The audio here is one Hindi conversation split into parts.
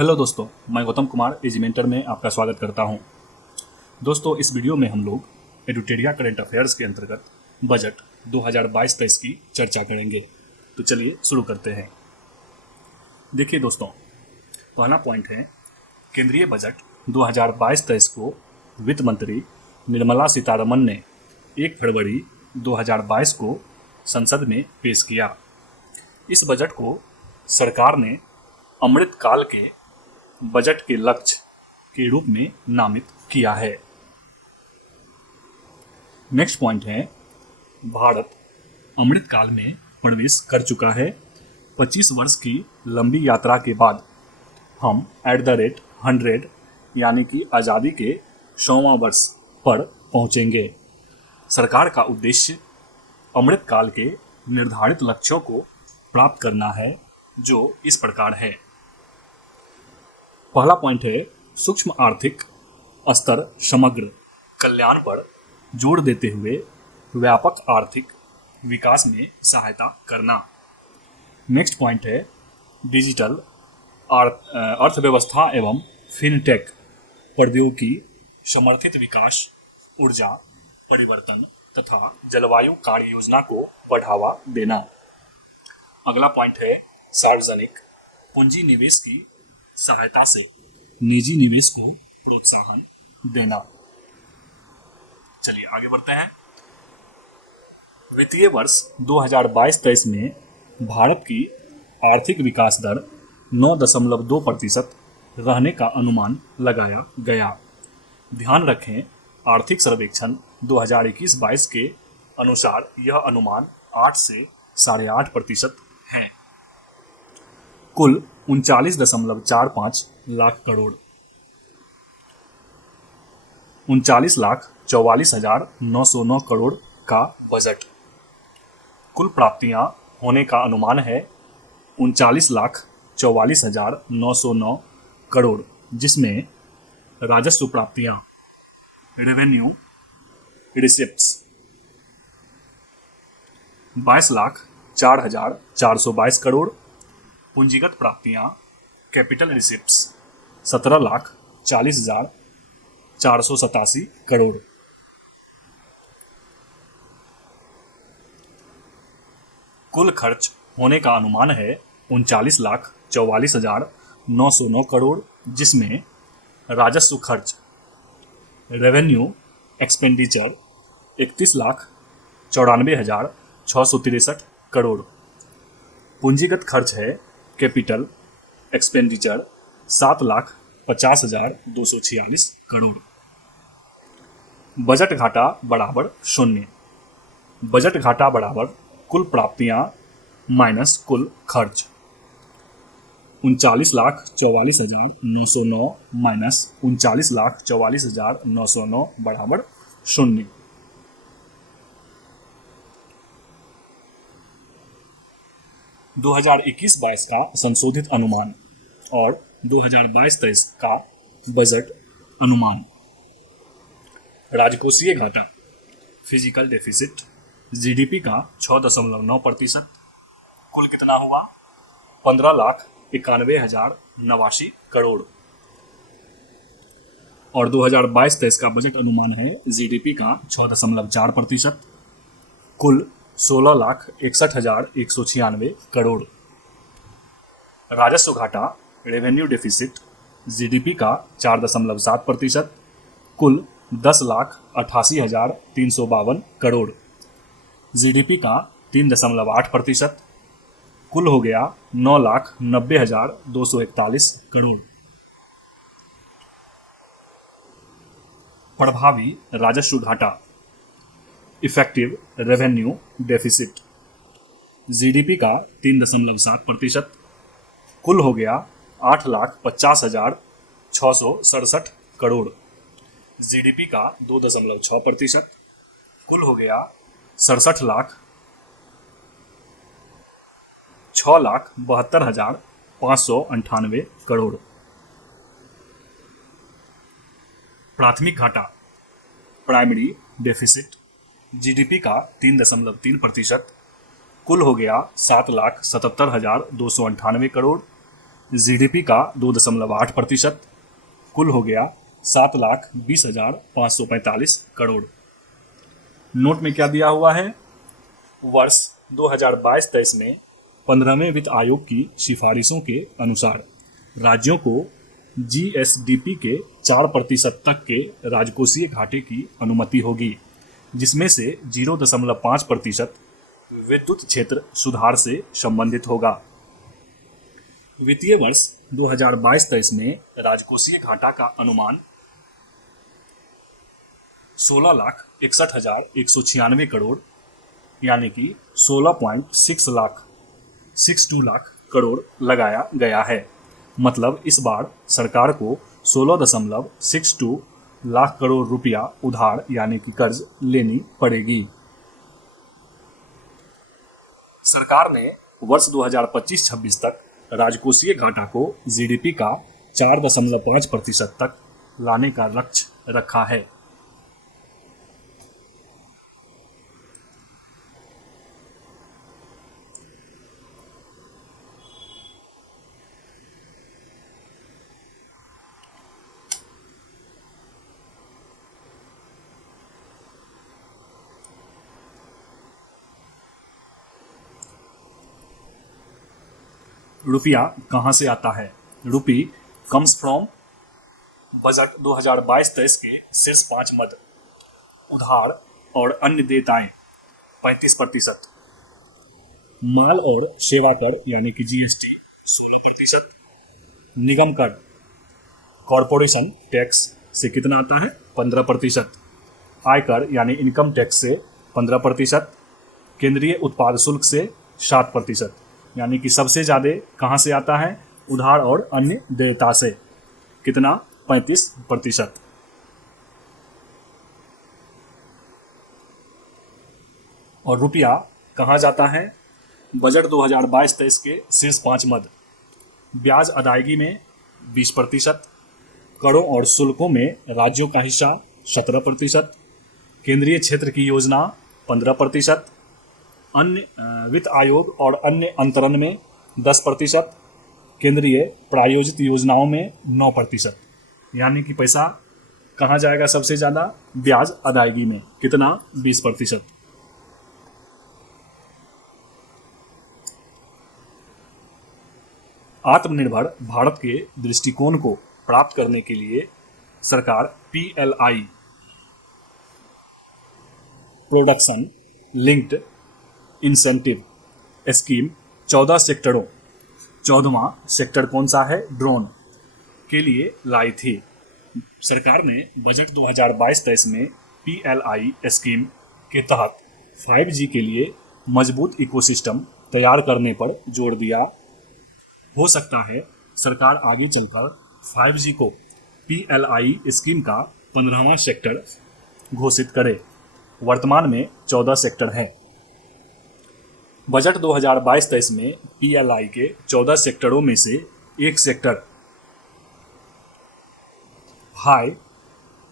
हेलो दोस्तों, मैं गौतम कुमार एजिमेंटर में आपका स्वागत करता हूं। दोस्तों, इस वीडियो में हम लोग एडुटेरिया करंट अफेयर्स के अंतर्गत बजट 2022-23 की चर्चा करेंगे। तो चलिए शुरू करते हैं। देखिए दोस्तों, पहला पॉइंट है केंद्रीय बजट 2022-23 को वित्त मंत्री निर्मला सीतारमण ने 1 फरवरी 2022 को संसद में पेश किया। इस बजट को सरकार ने अमृत काल के बजट के लक्ष्य के रूप में नामित किया है। नेक्स्ट पॉइंट है भारत अमृत काल में प्रवेश कर चुका है। 25 वर्ष की लंबी यात्रा के बाद हम @100 यानी कि आज़ादी के 100वां वर्ष पर पहुंचेंगे। सरकार का उद्देश्य अमृत काल के निर्धारित लक्ष्यों को प्राप्त करना है, जो इस प्रकार है। पहला पॉइंट है सूक्ष्म आर्थिक स्तर समग्र कल्याण पर जोर देते हुए व्यापक आर्थिक विकास में सहायता करना। नेक्स्ट पॉइंट है डिजिटल अर्थव्यवस्था एवं फिनटेक प्रौद्योगिकी समर्थित विकास, ऊर्जा परिवर्तन तथा जलवायु कार्य योजना को बढ़ावा देना। अगला पॉइंट है सार्वजनिक पूंजी निवेश की सहायता से निजी निवेश को प्रोत्साहन देना। चलिए आगे बढ़ते हैं। वित्तीय वर्ष 2022-23 में भारत की आर्थिक विकास दर 9.2% रहने का अनुमान लगाया गया। ध्यान रखें, आर्थिक सर्वेक्षण 2021-22 के अनुसार यह अनुमान 8 से 8.5% है। कुल 39.45 लाख करोड़ 39,44,909 करोड़ का बजट। कुल प्राप्तियां होने का अनुमान है 39,44,909 करोड़, जिसमें राजस्व प्राप्तियां रेवेन्यू रिसिप्ट्स 22,04,422 करोड़, पूंजीगत प्राप्तियां कैपिटल रिसिप्ट्स 17,40,487 करोड़। कुल खर्च होने का अनुमान है 39,44,909 करोड़, जिसमें राजस्व खर्च रेवेन्यू एक्सपेंडिचर 31,94,663 करोड़, पूंजीगत खर्च है कैपिटल एक्सपेंडिचर 7,50,246 करोड़। बजट घाटा बराबर 0। बजट घाटा बराबर कुल प्राप्तियां माइनस कुल खर्च। 39,44,909 माइनस 39,44,909 बराबर 0। – 2021-22 का संशोधित अनुमान और 2022-23 का बजट अनुमान। राजकोषीय घाटा फिजिकल डेफिसिट जीडीपी का 6.9%। कुल कितना हुआ? 15,91,089 करोड़। और 2022-23 का बजट अनुमान है जीडीपी का 6.4%। कुल 16,61,196 करोड़। राजस्व घाटा रेवेन्यू डेफिसिट जीडीपी का 4.7%। कुल 10,88,352 करोड़। जीडीपी का 3.8%। कुल हो गया 9,90,241 करोड़। प्रभावी राजस्व घाटा इफेक्टिव रेवेन्यू डेफिसिट जीडीपी का 3.7%। कुल हो गया 8,50,667 करोड़। जीडीपी का 2.6%। कुल हो गया 6,72,598 करोड़। प्राथमिक घाटा प्राइमरी डेफिसिट जीडीपी का 3.3%। कुल हो गया 7,77,298 करोड़। जीडीपी का 2.8%, कुल हो गया 7,20,545 करोड़। नोट में क्या दिया हुआ है? वर्ष 2022-23 में 15वें वित्त आयोग की सिफारिशों के अनुसार राज्यों को जीएसडीपी के 4% तक के राजकोषीय घाटे की अनुमति होगी, जिसमें से 0.5% विद्युत क्षेत्र सुधार से संबंधित होगा। वित्तीय वर्ष 2022-23 में राजकोषीय घाटा का अनुमान 16,61,196 करोड़ यानी कि 16.62 लाख करोड़ लगाया गया है। मतलब इस बार सरकार को 16.62 लाख करोड़ रुपया उधार यानी कि कर्ज लेनी पड़ेगी। सरकार ने वर्ष 2025-26 तक राजकोषीय घाटा को जीडीपी का 4.5% तक लाने का लक्ष्य रखा है। रुपया कहां से आता है? रुपी कम्स फ्रॉम बजट 2022-23 के शीर्ष 5 मद। उधार और अन्य देयताएं 35%, माल और सेवा कर यानी कि जीएसटी 16%, निगम कर कॉरपोरेशन टैक्स से कितना आता है? 15%, आयकर यानी इनकम टैक्स से 15%, केंद्रीय उत्पाद शुल्क से 7%, यानी कि सबसे ज़्यादा कहाँ से आता है? उधार और अन्य देयता से। कितना? 35%। और रुपया कहाँ जाता है? बजट 2022-23 के शीर्ष 5 मद। ब्याज अदायगी में 20%, करों और शुल्कों में राज्यों का हिस्सा 17%, केंद्रीय क्षेत्र की योजना 15%, अन्य वित्त आयोग और अन्य अंतरण में 10%, केंद्रीय प्रायोजित योजनाओं में 9%। यानी कि पैसा कहाँ जाएगा सबसे ज़्यादा? ब्याज अदायगी में। कितना? 20%। आत्मनिर्भर भारत के दृष्टिकोण को प्राप्त करने के लिए सरकार PLI production linked incentive scheme 14 सेक्टरों, 14वां सेक्टर कौन सा है? ड्रोन के लिए लाई थी। सरकार ने बजट 2022-23 में पीएलआई स्कीम के तहत 5G के लिए मजबूत इकोसिस्टम तैयार करने पर जोर दिया। हो सकता है सरकार आगे चलकर 5G को पीएलआई स्कीम का 15वां सेक्टर घोषित करे। वर्तमान में 14 सेक्टर है। बजट 2022-23 में पीएलआई के 14 सेक्टरों में से एक sector high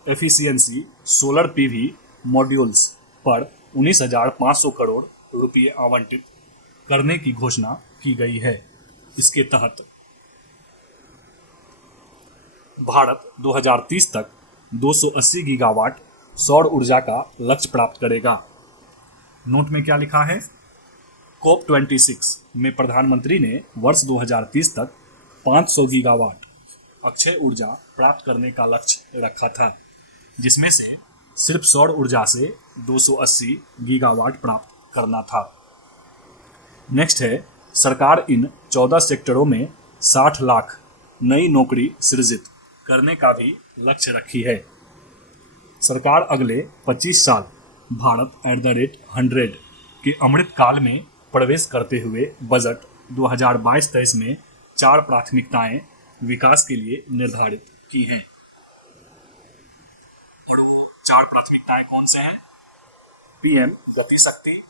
efficiency solar PV modules पर 19,500 करोड़ रुपये आवंटित करने की घोषणा की गई है। इसके तहत भारत 2030 तक 280 गीगावाट सौर ऊर्जा का लक्ष्य प्राप्त करेगा। नोट में क्या लिखा है? COP26 में प्रधानमंत्री ने वर्ष 2030 तक 500 गीगावाट अक्षय ऊर्जा प्राप्त करने का लक्ष्य रखा था, जिसमें से सिर्फ सौर ऊर्जा से 280 गीगावाट प्राप्त करना था। नेक्स्ट है, सरकार इन 14 सेक्टरों में 60 लाख नई नौकरी सृजित करने का भी लक्ष्य रखी है। सरकार अगले 25 साल भारत @100 के अमृत काल में प्रवेश करते हुए बजट 2022-23 में 4 प्राथमिकताएं विकास के लिए निर्धारित की हैं। और 4 प्राथमिकताएं कौन से हैं? पीएम गति शक्ति,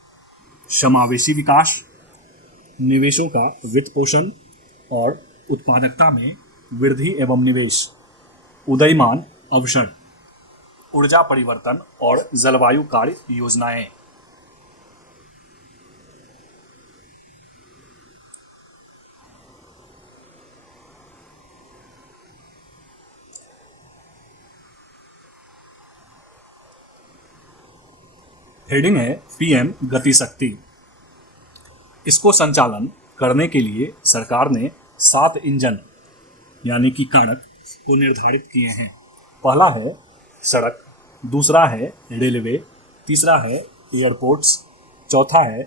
समावेशी विकास, निवेशों का वित्त पोषण और उत्पादकता में वृद्धि एवं निवेश, उदयमान अवसर, ऊर्जा परिवर्तन और जलवायु कार्य योजनाएं। हेडिंग है पीएम गति शक्ति। इसको संचालन करने के लिए सरकार ने 7 इंजन यानी कि कारक को निर्धारित किए हैं। पहला है सड़क, दूसरा है रेलवे, तीसरा है एयरपोर्ट्स, चौथा है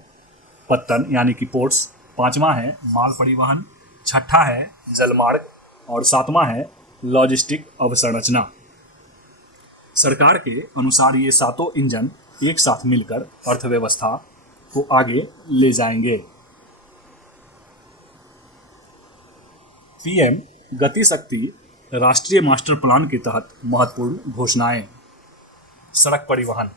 पत्तन यानी कि पोर्ट्स, पांचवा है माल परिवहन, छठा है जलमार्ग और सातवां है लॉजिस्टिक अवसंरचना। सरकार के अनुसार ये सातों इंजन एक साथ मिलकर अर्थव्यवस्था को आगे ले जाएंगे। पीएम गति शक्ति राष्ट्रीय मास्टर प्लान के तहत महत्वपूर्ण घोषणाएं। सड़क परिवहन,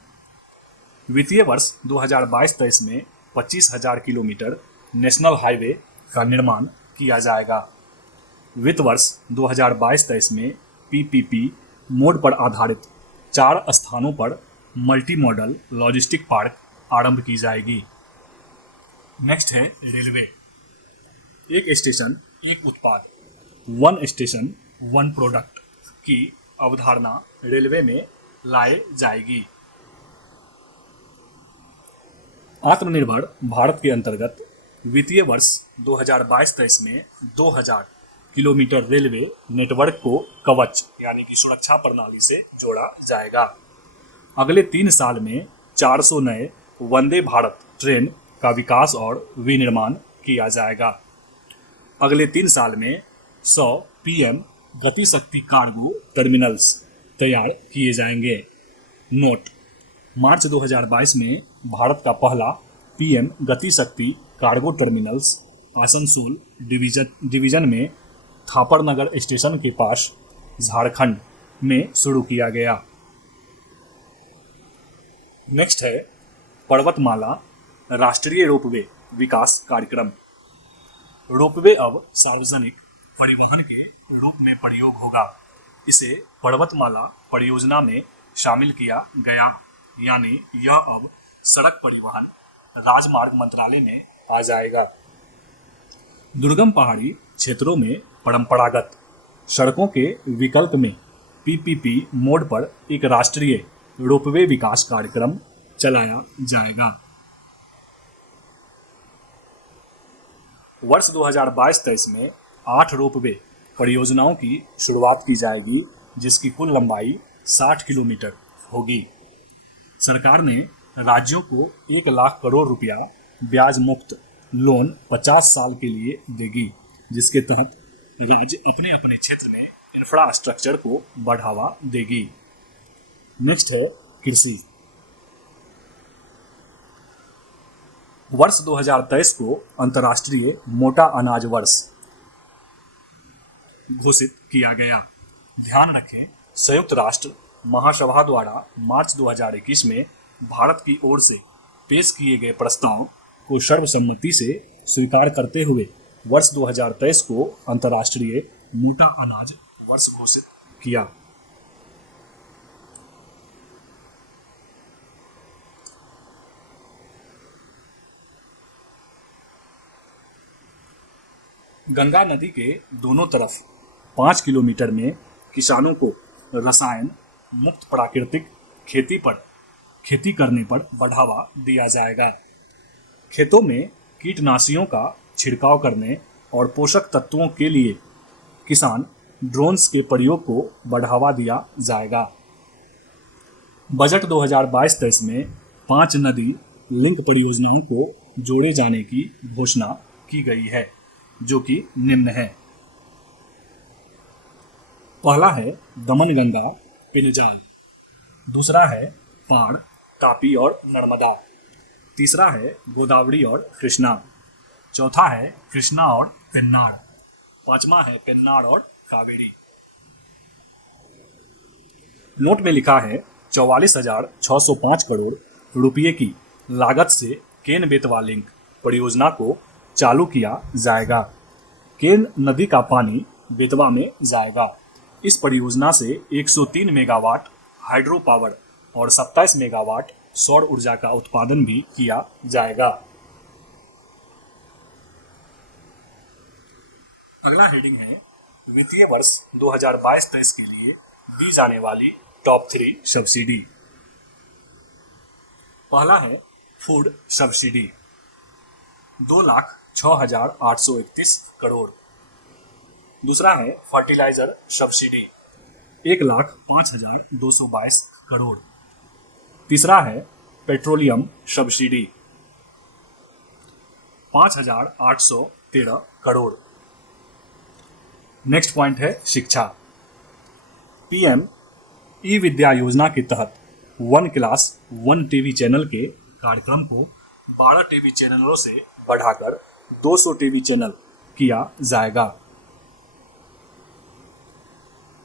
वित्तीय वर्ष 2022-23 में 25,000 किलोमीटर नेशनल हाईवे का निर्माण किया जाएगा। वित्त वर्ष 2022-23 में पीपीपी मोड पर आधारित 4 स्थानों पर मल्टी मॉडल लॉजिस्टिक पार्क आरंभ की जाएगी। नेक्स्ट है रेलवे। एक स्टेशन एक उत्पाद, वन स्टेशन वन प्रोडक्ट की अवधारणा रेलवे में लाए जाएगी। आत्मनिर्भर भारत के अंतर्गत वित्तीय वर्ष 2022-23 में 2000 किलोमीटर रेलवे नेटवर्क को कवच यानी कि सुरक्षा प्रणाली से जोड़ा जाएगा। अगले 3 साल में 400 नए वंदे भारत ट्रेन का विकास और विनिर्माण किया जाएगा। अगले 3 साल में 100 पीएम गति शक्ति कार्गो टर्मिनल्स तैयार किए जाएंगे। नोट: मार्च 2022 में भारत का पहला पीएम गति शक्ति कार्गो टर्मिनल्स आसनसोल डिवीजन में थापरनगर स्टेशन के पास झारखंड में शुरू किया गया। नेक्स्ट है पर्वतमाला राष्ट्रीय रोपवे विकास कार्यक्रम। रोपवे अब सार्वजनिक परिवहन के रूप में प्रयोग होगा। इसे पर्वतमाला परियोजना में शामिल किया गया, यानी यह अब सड़क परिवहन राजमार्ग मंत्रालय में आ जाएगा। दुर्गम पहाड़ी क्षेत्रों में परंपरागत सड़कों के विकल्प में पीपीपी मोड पर एक राष्ट्रीय रोपवे विकास कार्यक्रम चलाया जाएगा। वर्ष 2022-23 में 8 रोपवे परियोजनाओं की शुरुआत की जाएगी, जिसकी कुल लंबाई 60 किलोमीटर होगी। सरकार ने राज्यों को 1 लाख करोड़ रुपया ब्याज मुक्त लोन 50 साल के लिए देगी, जिसके तहत राज्य अपने अपने क्षेत्र में इंफ्रास्ट्रक्चर को बढ़ावा देगी। नेक्स्ट है कृषि। वर्ष 2023 को अंतर्राष्ट्रीय मोटा अनाज वर्ष घोषित किया गया। ध्यान रखें, संयुक्त राष्ट्र महासभा द्वारा मार्च 2021 में भारत की ओर से पेश किए गए प्रस्ताव को सर्वसम्मति से स्वीकार करते हुए वर्ष 2023 को अंतर्राष्ट्रीय मोटा अनाज वर्ष घोषित किया। गंगा नदी के दोनों तरफ 5 किलोमीटर में किसानों को रसायन मुक्त प्राकृतिक खेती करने पर बढ़ावा दिया जाएगा। खेतों में कीटनाशियों का छिड़काव करने और पोषक तत्वों के लिए किसान ड्रोन्स के प्रयोग को बढ़ावा दिया जाएगा। बजट 2022-23 में 5 नदी लिंक परियोजनाओं को जोड़े जाने की घोषणा की गई है, जो कि निम्न है। पहला है दमनगंगा पिंजाल, दूसरा है पाड़, तापी और नर्मदा, तीसरा है गोदावरी और कृष्णा, चौथा है कृष्णा और पेन्नार, पांचवा है पेन्नार और कावेरी। नोट में लिखा है 44,605 करोड़ रुपये की लागत से केन बेतवा लिंक परियोजना को चालू किया जाएगा। केन नदी का पानी बेतवा में जाएगा। इस परियोजना से 103 मेगावाट हाइड्रो पावर और 27 मेगावाट सौर ऊर्जा का उत्पादन भी किया जाएगा। अगला हेडिंग है वित्तीय वर्ष 2022-23 के लिए दी जाने वाली टॉप 3 सब्सिडी। पहला है फूड सब्सिडी 2,06,831 करोड़। दूसरा है फर्टिलाइजर सब्सिडी 1,05,222 करोड़। तीसरा है petroleum subsidy 5,813 crore. Next point है शिक्षा। पीएम ई विद्या योजना के तहत 1 क्लास 1 टीवी चैनल के कार्यक्रम को 12 टीवी चैनलों से बढ़ाकर 200 टीवी चैनल किया जाएगा।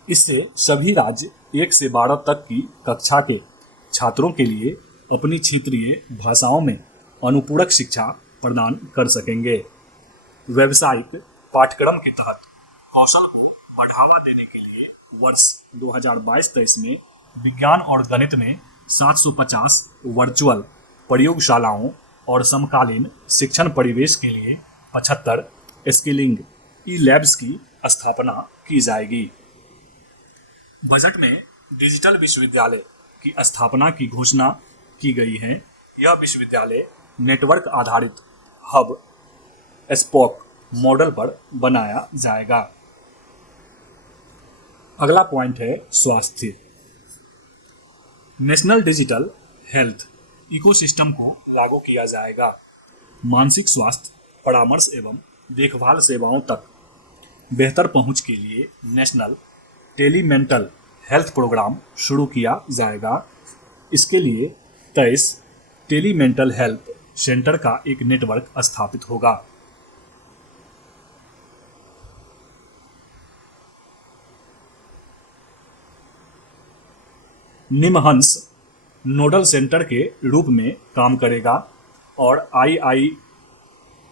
इससे सभी राज्य 1 से 12 तक की कक्षा के छात्रों के लिए अपनी क्षेत्रीय भाषाओं में अनुपूरक शिक्षा प्रदान कर सकेंगे। व्यावसायिक पाठ्यक्रम के तहत कौशल को बढ़ावा देने के लिए वर्ष 2022-23 में विज्ञान और गणित में 750 वर्चुअल प्रयोगशालाओं और समकालीन शिक्षण परिवेश के लिए 75 स्किलिंग ई लैब्स की स्थापना की जाएगी। बजट में डिजिटल विश्वविद्यालय की स्थापना की घोषणा की गई है। यह विश्वविद्यालय नेटवर्क आधारित हब स्पोक मॉडल पर बनाया जाएगा। अगला पॉइंट है स्वास्थ्य। नेशनल डिजिटल हेल्थ इकोसिस्टम को लागू किया जाएगा। मानसिक स्वास्थ्य परामर्श एवं देखभाल सेवाओं तक बेहतर पहुंच के लिए नेशनल टेलीमेंटल हेल्थ प्रोग्राम शुरू किया जाएगा। इसके लिए 23 टेलीमेंटल हेल्थ सेंटर का एक नेटवर्क स्थापित होगा। निमहंस नोडल सेंटर के रूप में काम करेगा और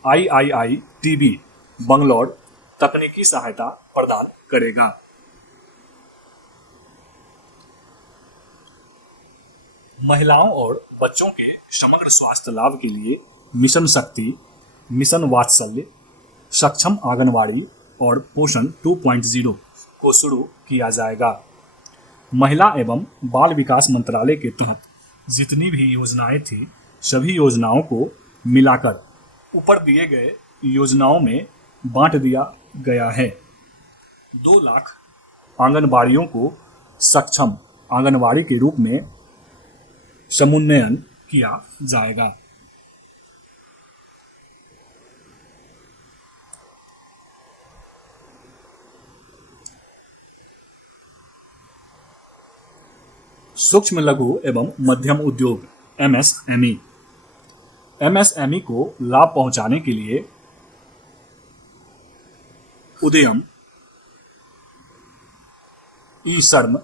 IIITB बंगलौर तकनीकी सहायता प्रदान करेगा। महिलाओं और बच्चों के समग्र स्वास्थ्य लाभ के लिए मिशन शक्ति, मिशन वात्सल्य, सक्षम आंगनवाड़ी और पोषण 2.0 को शुरू किया जाएगा। महिला एवं बाल विकास मंत्रालय के तहत जितनी भी योजनाएं थी सभी योजनाओं को मिलाकर ऊपर दिए गए योजनाओं में बांट दिया गया है। 2 लाख आंगनबाड़ियों को सक्षम आंगनबाड़ी के रूप में समुन्नयन किया जाएगा। सूक्ष्म लघु एवं मध्यम उद्योग MSME को लाभ पहुंचाने के लिए उद्यम ई-श्रम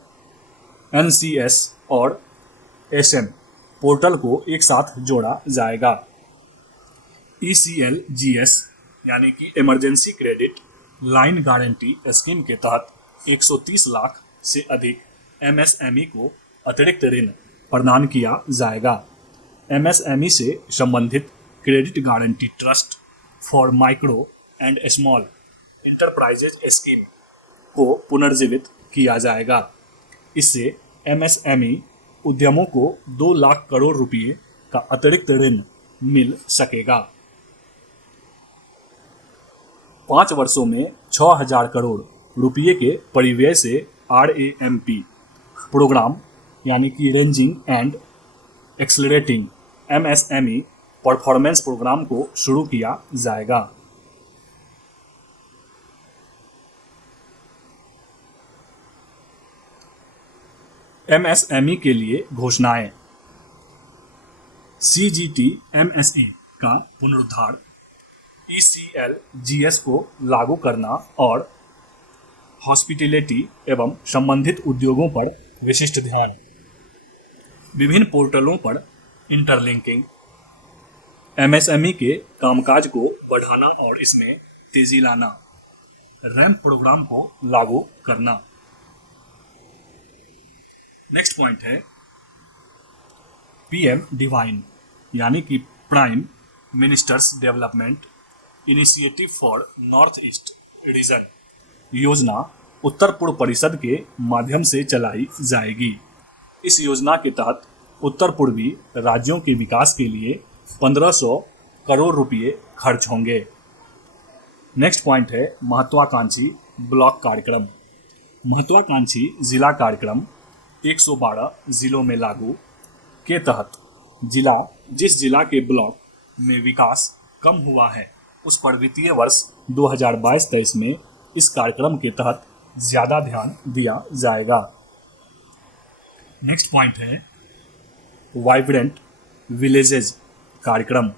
NCS और SM पोर्टल को एक साथ जोड़ा जाएगा। ECLGS यानी कि emergency credit line guarantee scheme के तहत 130 लाख से अधिक MSME को अतिरिक्त ऋण प्रदान किया जाएगा। MSME से संबंधित credit guarantee trust for micro and small enterprises scheme को पुनर्जीवित किया जाएगा। इससे MSME उद्यमों को 2 लाख करोड़ रुपए का अतिरिक्त ऋण मिल सकेगा। 5 वर्षों में 6,000 करोड़ रुपए के परिव्यय से RAMP प्रोग्राम यानी कि ranging and accelerating MSME performance program को शुरू किया जाएगा। MSME के लिए घोषणाएं। CGT MSE का पुनरुद्धार, ECLGS को लागू करना और हॉस्पिटैलिटी एवं संबंधित उद्योगों पर विशिष्ट ध्यान। विभिन्न पोर्टलों पर इंटरलिंकिंग। MSME के कामकाज को बढ़ाना और इसमें तेजी लाना। रैम्प प्रोग्राम को लागू करना। नेक्स्ट पॉइंट है PM डिवाइन यानी कि prime ministers development initiative for north east region योजना उत्तर पूर्व परिषद के माध्यम से चलाई जाएगी। इस योजना के तहत उत्तर पूर्वी राज्यों के विकास के लिए 1500 करोड़ रुपए खर्च होंगे। नेक्स्ट पॉइंट है महत्वाकांक्षी ब्लॉक कार्यक्रम। महत्वाकांक्षी जिला कार्यक्रम 112 जिलों में लागू के तहत जिस जिला के ब्लॉक में विकास कम हुआ है उस पर वित्तीय वर्ष 2022-23 में इस कार्यक्रम के तहत ज्यादा ध्यान दिया जाएगा। नेक्स्ट पॉइंट है वाइब्रेंट विलेजेज कार्यक्रम।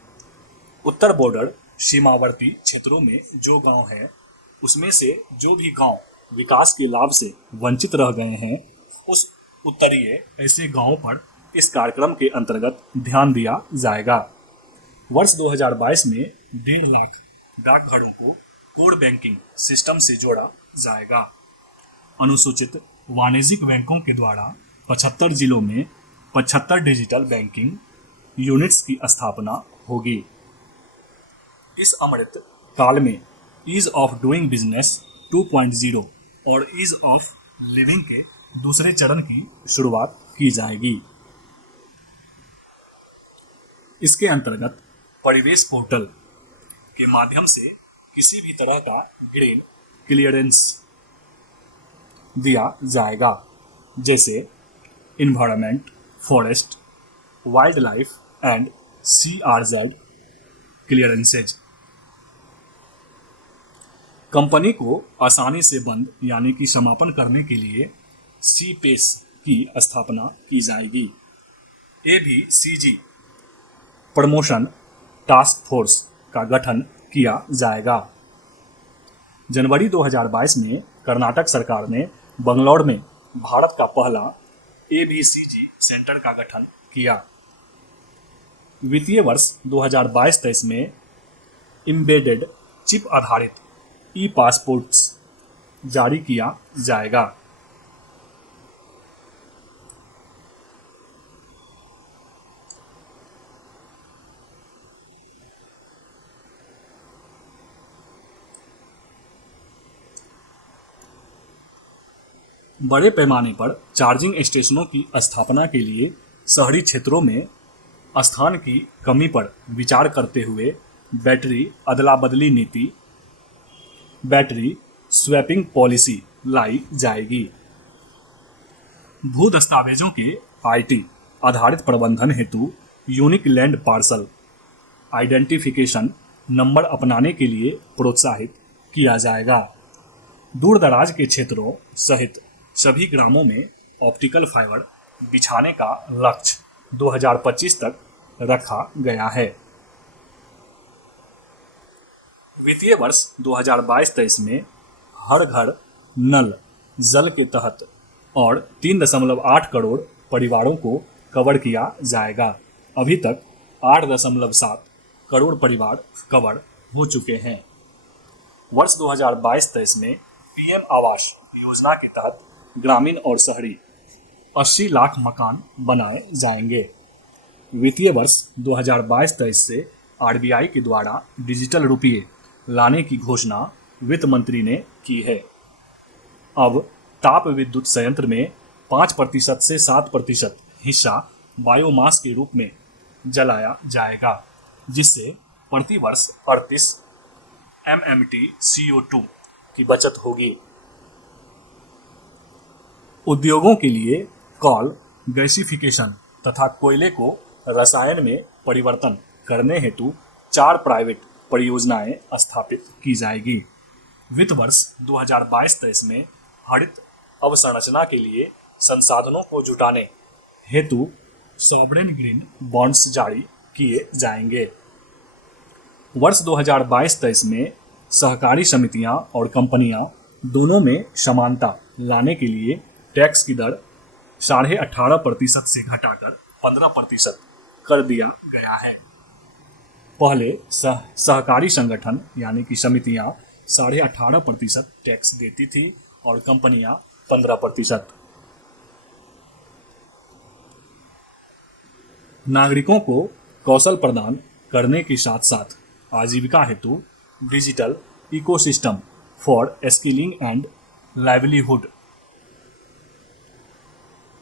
उत्तर बॉर्डर सीमावर्ती क्षेत्रों में जो गांव है उसमें से जो भी गांव विकास के लाभ से वंचित रह गए हैं उस उत्तरीय ऐसे गांवों पर इस कार्यक्रम के अंतर्गत ध्यान दिया जाएगा। वर्ष 2022 में 1.5 लाख डाकघरों को कोर बैंकिंग सिस्टम से जोड़ा जाएगा। अनुसूचित वाणिज्यिक बैंकों के द्वारा 75 जिलों में 75 डिजिटल बैंकिंग यूनिट्स की स्थापना होगी। इस अमृत काल में ईज ऑफ डूइंग बिजनेस 2.0 और ईज ऑफ लिविंग के दूसरे चरण की शुरुआत की जाएगी। इसके अंतर्गत परिवेश पोर्टल के माध्यम से किसी भी तरह का ग्रीन क्लियरेंस दिया जाएगा, जैसे environment, forest, wild life and CRZ clearances. Company को आसानी से बंद यानी कि समापन करने के लिए CPACE की स्थापना की जाएगी। ABCG प्रमोशन टास्क फोर्स का गठन किया जाएगा। जनवरी 2022 में कर्नाटक सरकार ने बंगलौर में भारत का पहला ABCG सेंटर का गठन किया। वित्तीय वर्ष 2022-23 में एम्बेडेड चिप आधारित ई-पासपोर्ट्स जारी किया जाएगा। बड़े पैमाने पर चार्जिंग स्टेशनों की स्थापना के लिए शहरी क्षेत्रों में स्थान की कमी पर विचार करते हुए बैटरी अदला बदली नीति, बैटरी स्वैपिंग पॉलिसी लाई जाएगी। भू दस्तावेजों के IT आधारित प्रबंधन हेतु unique land parcel identification number अपनाने के लिए प्रोत्साहित किया जाएगा। दूर दराज के क्षेत्रों सहित सभी ग्रामों में ऑप्टिकल फाइबर बिछाने का लक्ष्य 2025 तक रखा गया है। वित्तीय वर्ष 2022-23 में हर घर नल जल के तहत और 3.8 करोड़ परिवारों को कवर किया जाएगा। अभी तक 8.7 करोड़ परिवार कवर हो चुके हैं। वर्ष 2022-23 में PM आवास योजना के तहत ग्रामीण और शहरी 80 लाख मकान बनाए जाएंगे। वित्तीय वर्ष 2022-23 से RBI के द्वारा डिजिटल रुपये लाने की घोषणा वित्त मंत्री ने की है। अब ताप विद्युत संयंत्र में 5% से 7% हिस्सा बायोमास के रूप में जलाया जाएगा, जिससे प्रति वर्ष 38 MMT CO2 की बचत होगी। उद्योगों के लिए कॉल गैसिफिकेशन तथा कोयले को रसायन में परिवर्तन करने हेतु 4 प्राइवेट परियोजनाएं स्थापित की जाएगी। वित्त वर्ष 2022-23 में हरित अवसंरचना के लिए संसाधनों को जुटाने हेतु सॉवरेन ग्रीन बॉन्ड्स जारी किए जाएंगे। वर्ष 2022-23 में सहकारी समितियां और कंपनियां दोनों में समानता लाने के लिए टैक्स की दर 18.5% से घटाकर 15% कर दिया गया है। पहले सहकारी संगठन यानी कि समितियां 18.5% टैक्स देती थी और कंपनियां 15%। नागरिकों को कौशल प्रदान करने के साथ साथ आजीविका हेतु digital ecosystem for skilling and livelihood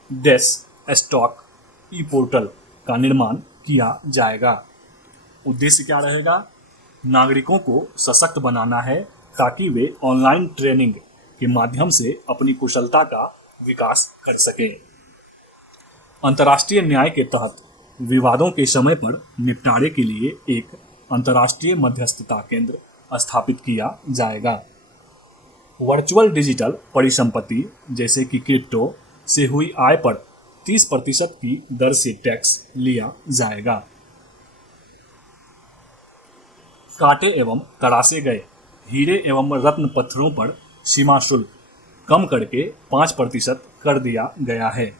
desk stock E portal का निर्माण किया जाएगा। उद्देश्य क्या रहेगा? नागरिकों को सशक्त बनाना है ताकि वे ऑनलाइन ट्रेनिंग के माध्यम से अपनी कुशलता का विकास कर सकें। अंतर्राष्ट्रीय न्याय के तहत विवादों के समय पर निपटारे के लिए एक अंतर्राष्ट्रीय मध्यस्थता केंद्र स्थापित किया जाएगा। वर्चुअल डिजिटल परिसंपत्ति जैसे कि क्रिप्टो से हुई आय पर 30% की दर से टैक्स लिया जाएगा। काटे एवं तराशे गए हीरे एवं रत्न पत्थरों पर सीमा शुल्क कम करके 5% कर दिया गया है।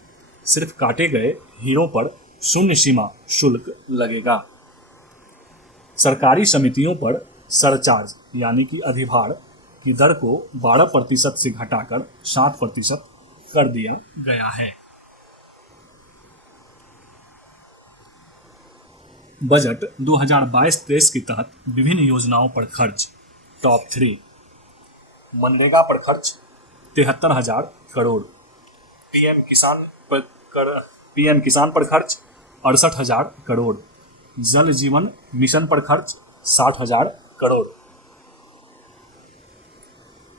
सिर्फ काटे गए हीरों पर शून्य सीमा शुल्क लगेगा। सरकारी समितियों पर सरचार्ज यानी कि अधिभार की दर को 12% से घटाकर 7% कर दिया गया है। बजट 2022-23 के तहत विभिन्न योजनाओं पर खर्च। टॉप 3। मनरेगा पर खर्च 73,000 करोड़। पीएम किसान पर खर्च 68,000 करोड़। जल जीवन मिशन पर खर्च 60,000 करोड़।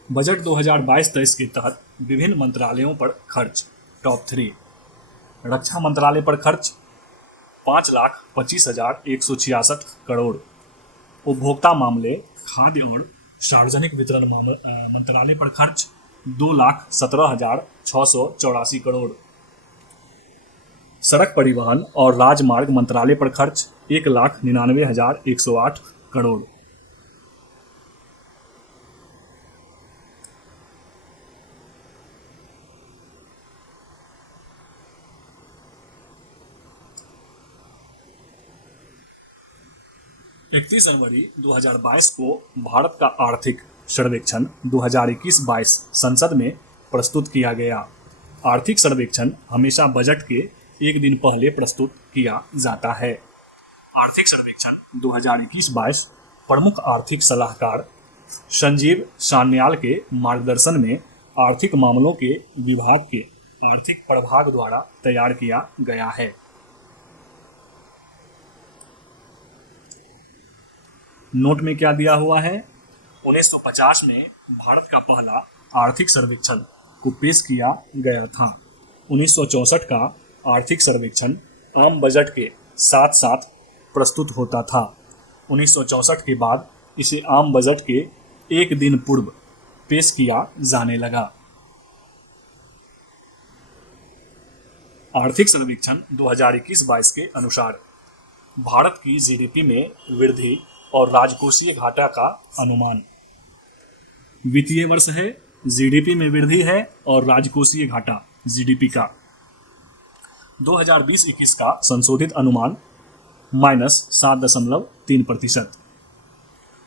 बजट 2022-23 के तहत विभिन्न मंत्रालयों पर खर्च। टॉप 3। रक्षा मंत्रालय पर खर्च 5,25,166 करोड़। उपभोक्ता मामले, खाद्य और सार्वजनिक वितरण मंत्रालय पर खर्च 2,17,684 करोड़। सड़क परिवहन और राजमार्ग मंत्रालय पर खर्च 1,99,108 करोड़। इकतीस जनवरी 2022 को भारत का आर्थिक सर्वेक्षण 2021-22 संसद में प्रस्तुत किया गया। आर्थिक सर्वेक्षण हमेशा बजट के एक दिन पहले प्रस्तुत किया जाता है। आर्थिक सर्वेक्षण 2021-22 प्रमुख आर्थिक सलाहकार संजीव सान्याल के मार्गदर्शन में आर्थिक मामलों के विभाग के आर्थिक प्रभाग द्वारा तैयार किया गया है। नोट में क्या दिया हुआ है? 1950 में भारत का पहला आर्थिक सर्वेक्षण को पेश किया गया था। 1964 का आर्थिक सर्वेक्षण आम बजट के साथ साथ प्रस्तुत होता था। 1964 के बाद इसे आम बजट के एक दिन पूर्व पेश किया जाने लगा। आर्थिक सर्वेक्षण 2021-22 के अनुसार भारत की जीडीपी में वृद्धि और राजकोषीय घाटा का अनुमान। वित्तीय वर्ष है, जीडीपी में वृद्धि है और राजकोषीय घाटा जीडीपी का 2020-21 का संशोधित अनुमान -7.3%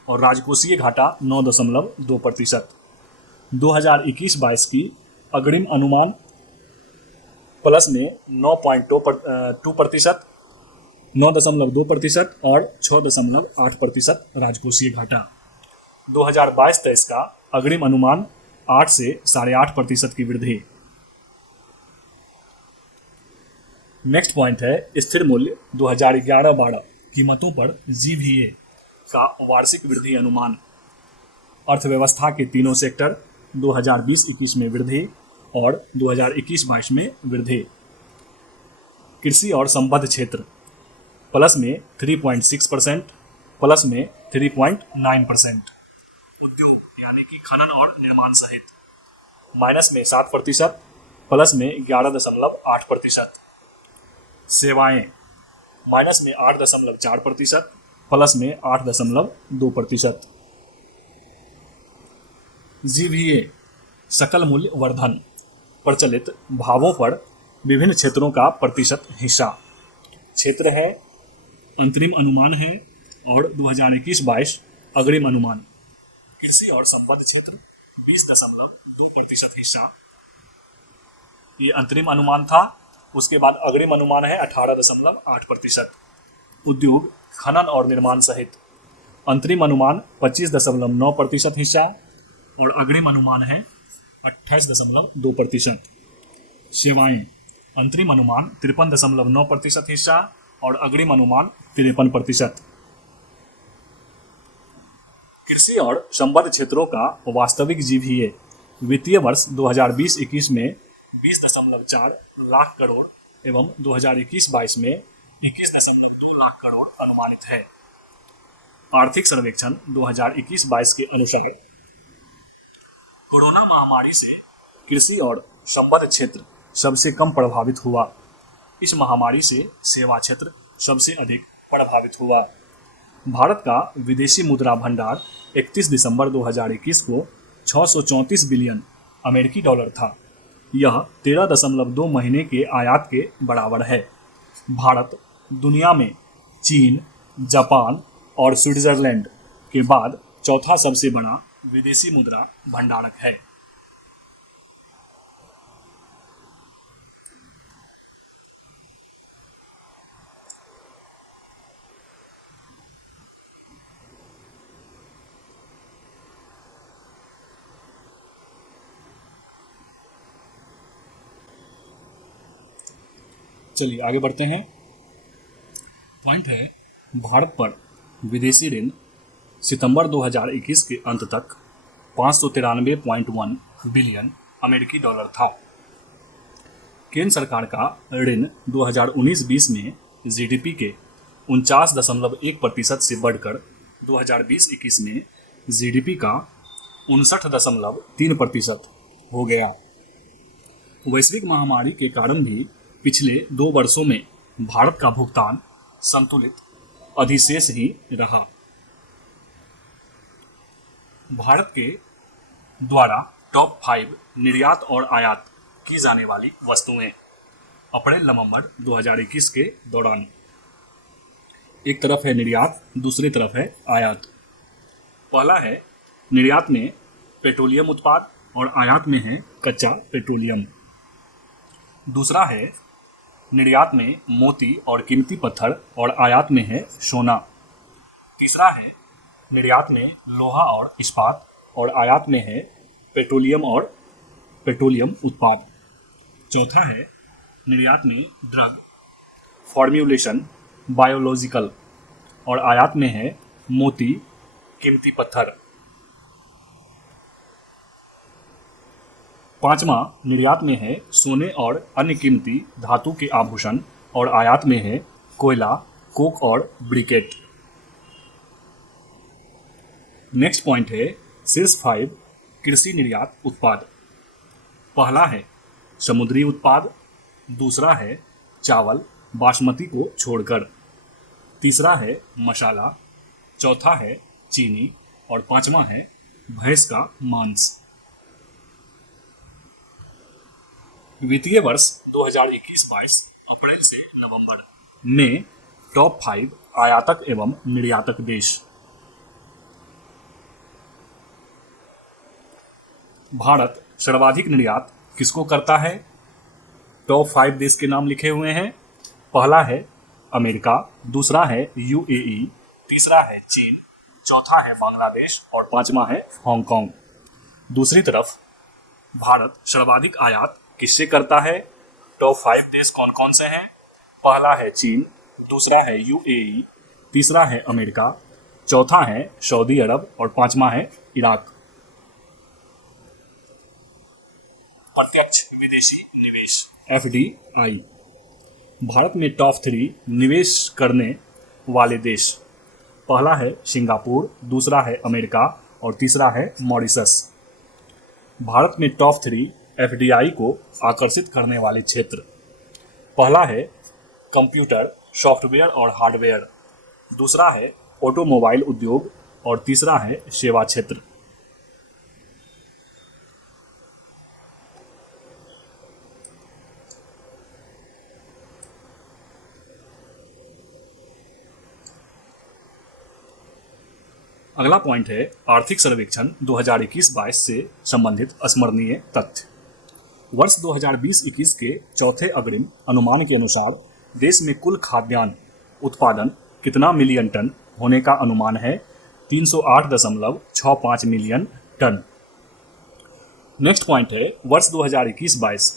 और राजकोषीय घाटा 9.2%। 2021-22 की अग्रिम अनुमान प्लस में 9.2%, 9.2% और 6.8% राजकोषीय घाटा। 2022-23 का अग्रिम अनुमान 8 से 8.5% की वृद्धि। नेक्स्ट पॉइंट है स्थिर मूल्य 2011-12 कीमतों पर जीवीए का वार्षिक वृद्धि अनुमान। अर्थव्यवस्था के तीनों सेक्टर 2020-21 में वृद्धि और 2021-22 में वृद्धि। कृषि और संबद्ध क्षेत्र प्लस में 3.6%, प्लस में 3.9%। उद्योग यानी कि खनन और निर्माण सहित माइनस में 7%, प्लस में 11.8%। सेवाएं माइनस में 8.4%, प्लस में 8.2%। जीवीए सकल मूल्य वर्धन प्रचलित भावों पर विभिन्न क्षेत्रों का प्रतिशत हिस्सा। क्षेत्र है, अंतरिम अनुमान है और 2021-22 अग्रिम अनुमान। कृषि और संबद्ध क्षेत्र 20.2% हिस्सा, ये अंतरिम अनुमान था। उसके बाद अग्रिम अनुमान है 18.8%। उद्योग खनन और निर्माण सहित अंतरिम अनुमान 25.9% हिस्सा और अग्रिम अनुमान है 28.2%। सेवाएं अंतरिम अनुमान 53.9% हिस्सा और अग्रिम अनुमान 53%। कृषि और संबद्ध क्षेत्रों का वास्तविक जीवीए वित्तीय वर्ष 2020-21 में 20.4 लाख करोड़ एवं 2021-22 में 21.2 लाख करोड़ अनुमानित है। आर्थिक सर्वेक्षण 2021-22 के अनुसार कोरोना महामारी से कृषि और संबद्ध क्षेत्र सबसे कम प्रभावित हुआ। इस महामारी से सेवा क्षेत्र सबसे अधिक प्रभावित हुआ। भारत का विदेशी मुद्रा भंडार 31 दिसंबर 2021 को 634 बिलियन अमेरिकी डॉलर था। यह 13.2 महीने के आयात के बराबर है। भारत दुनिया में चीन, जापान और स्विट्जरलैंड के बाद चौथा सबसे बड़ा विदेशी मुद्रा भंडारक है। चलिए आगे बढ़ते हैं। पॉइंट है, भारत पर विदेशी ऋण सितंबर 2021 के अंत तक 593.1 बिलियन अमेरिकी डॉलर था। केंद्र सरकार का ऋण 2019-20 में जीडीपी के 49.1% से बढ़कर 2020-21 में जीडीपी का 59.3% हो गया। वैश्विक महामारी के कारण भी पिछले 2 वर्षों में भारत का भुगतान संतुलित अधिशेष ही रहा। भारत के द्वारा टॉप 5 निर्यात और आयात की जाने वाली वस्तुएं अप्रैल-नवंबर 2021 के दौरान। एक तरफ है निर्यात, दूसरी तरफ है आयात। पहला है निर्यात में पेट्रोलियम उत्पाद और आयात में है कच्चा पेट्रोलियम। दूसरा है निर्यात में मोती और कीमती पत्थर और आयात में है सोना। तीसरा है निर्यात में लोहा और इस्पात और आयात में है पेट्रोलियम और पेट्रोलियम उत्पाद। चौथा है निर्यात में ड्रग, फॉर्म्यूलेशन, बायोलॉजिकल और आयात में है मोती, कीमती पत्थर। पांचवा निर्यात में है सोने और अन्य कीमती धातु के आभूषण और आयात में है कोयला, कोक और ब्रिकेट। नेक्स्ट पॉइंट है शीर्ष 5 कृषि निर्यात उत्पाद। पहला है समुद्री उत्पाद, दूसरा है चावल बासमती को छोड़कर, तीसरा है मसाला, चौथा है चीनी और पांचवा है भैंस का मांस। वित्तीय वर्ष 2021-22 अप्रैल से नवंबर में टॉप 5 आयातक एवं निर्यातक देश। भारत सर्वाधिक निर्यात किसको करता है? टॉप 5 देश के नाम लिखे हुए हैं। पहला है अमेरिका, दूसरा है यूएई, तीसरा है चीन, चौथा है बांग्लादेश और पांचवा है हांगकांग। दूसरी तरफ भारत सर्वाधिक आयात किससे करता है? टॉप 5 देश कौन कौन से हैं? पहला है चीन, दूसरा है यूएई, तीसरा है अमेरिका, चौथा है सऊदी अरब और पांचवा है इराक। प्रत्यक्ष विदेशी निवेश एफडीआई। भारत में टॉप 3 निवेश करने वाले देश। पहला है सिंगापुर, दूसरा है अमेरिका और तीसरा है मॉरिशस। भारत में टॉप 3 एफडीआई को आकर्षित करने वाले क्षेत्र। पहला है कंप्यूटर, सॉफ्टवेयर और हार्डवेयर, दूसरा है ऑटोमोबाइल उद्योग और तीसरा है सेवा क्षेत्र। अगला पॉइंट है आर्थिक सर्वेक्षण 2021-22 से संबंधित स्मरणीय तथ्य। वर्ष 2020-21 के चौथे अग्रिम अनुमान के अनुसार देश में कुल खाद्यान्न उत्पादन कितना मिलियन टन होने का अनुमान है? 308.65 मिलियन टन। नेक्स्ट पॉइंट है वर्ष 2021-22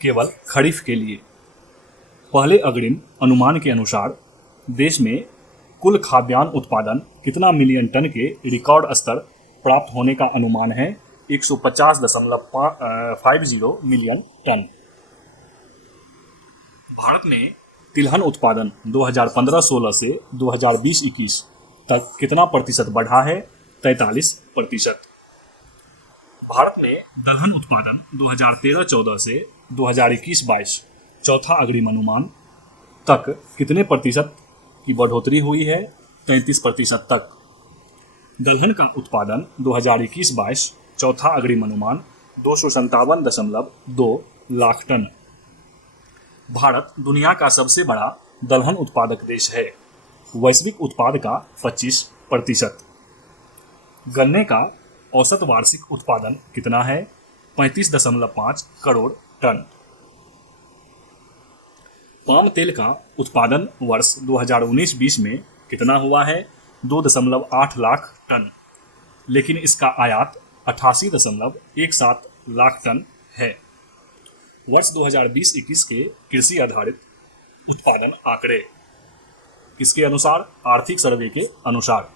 केवल खरीफ के लिए पहले अग्रिम अनुमान के अनुसार देश में कुल खाद्यान्न उत्पादन कितना मिलियन टन के रिकॉर्ड स्तर प्राप्त होने का अनुमान है? 150.50 मिलियन टन। भारत में तिलहन उत्पादन 2015-16 से 2020-21 तक कितना प्रतिशत बढ़ा है? 43%। भारत में दलहन उत्पादन 2013-14 से 2021-22 चौथा अग्रिम अनुमान तक कितने प्रतिशत की बढ़ोतरी हुई है? 33% तक। दलहन का उत्पादन 2021-22 चौथा अग्रिम अनुमान 257.2 लाख टन। भारत दुनिया का सबसे बड़ा दलहन उत्पादक देश है। वैश्विक उत्पाद का 25%। गन्ने का औसत वार्षिक उत्पादन कितना है? 35.5 करोड़ टन। पाम तेल का उत्पादन वर्ष 2019-20 में कितना हुआ है? 2.8 लाख टन, लेकिन इसका आयात 88.17 लाख टन है। वर्ष 2020-21 के कृषि आधारित उत्पादन आंकड़े किसके अनुसार? आर्थिक सर्वे के अनुसार।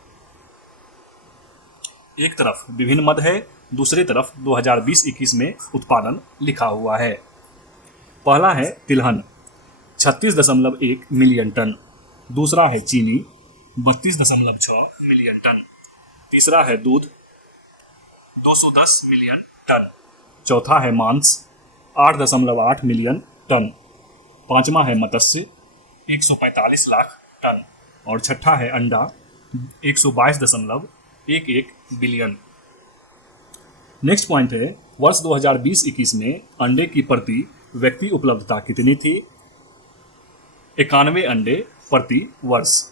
एक तरफ विभिन्न मद है, दूसरी तरफ 2020-21 में उत्पादन लिखा हुआ है। पहला है तिलहन 36.1 मिलियन टन, दूसरा है चीनी 32.6 मिलियन टन, तीसरा है दूध 210 मिलियन टन, चौथा है मांस 8.8 मिलियन टन, पांचवा है मत्स्य 145 लाख टन और छठा है अंडा 122.11 बिलियन। नेक्स्ट पॉइंट है वर्ष 2020-21 में अंडे की प्रति व्यक्ति उपलब्धता कितनी थी? 91 अंडे प्रति वर्ष।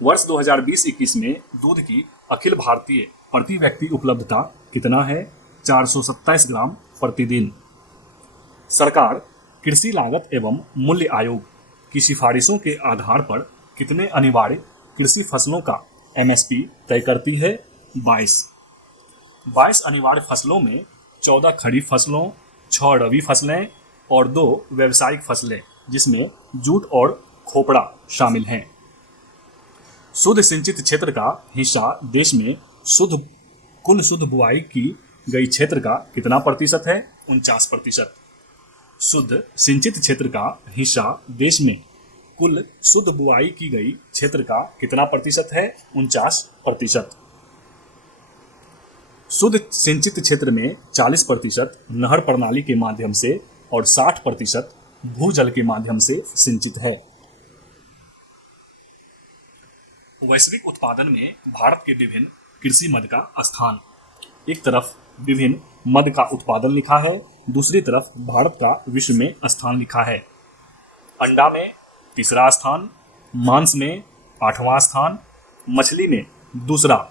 वर्ष 2020-21 में दूध की अखिल भारतीय प्रति व्यक्ति उपलब्धता कितना है? 427 ग्राम प्रतिदिन। सरकार कृषि लागत एवं मूल्य आयोग की सिफारिशों के आधार पर कितने अनिवार्य कृषि फसलों का एमएसपी तय करती है? 22 अनिवार्य फसलों में 14 खरीफ फसलों, 6 रबी फसलें और 2 व्यावसायिक फसलें जिसमें जूट और खोपड़ा शामिल हैं। शुद्ध सिंचित क्षेत्र का हिस्सा देश में कुल शुद्ध बुआई की गई क्षेत्र का कितना प्रतिशत है? 49%। शुद्ध सिंचित क्षेत्र का हिस्सा देश में कुल शुद्ध बुआई की गई क्षेत्र का कितना प्रतिशत है? 49%। शुद्ध सिंचित क्षेत्र में 40% नहर प्रणाली के माध्यम से और 60% भूजल के माध्यम से सिंचित है। वैश्विक उत्पादन में भारत के विभिन्न कृषि मद का स्थान। एक तरफ विभिन्न मद का उत्पादन लिखा है, दूसरी तरफ भारत का विश्व में स्थान लिखा है। अंडा में तीसरा स्थान, मांस में 8वां स्थान, मछली में दूसरा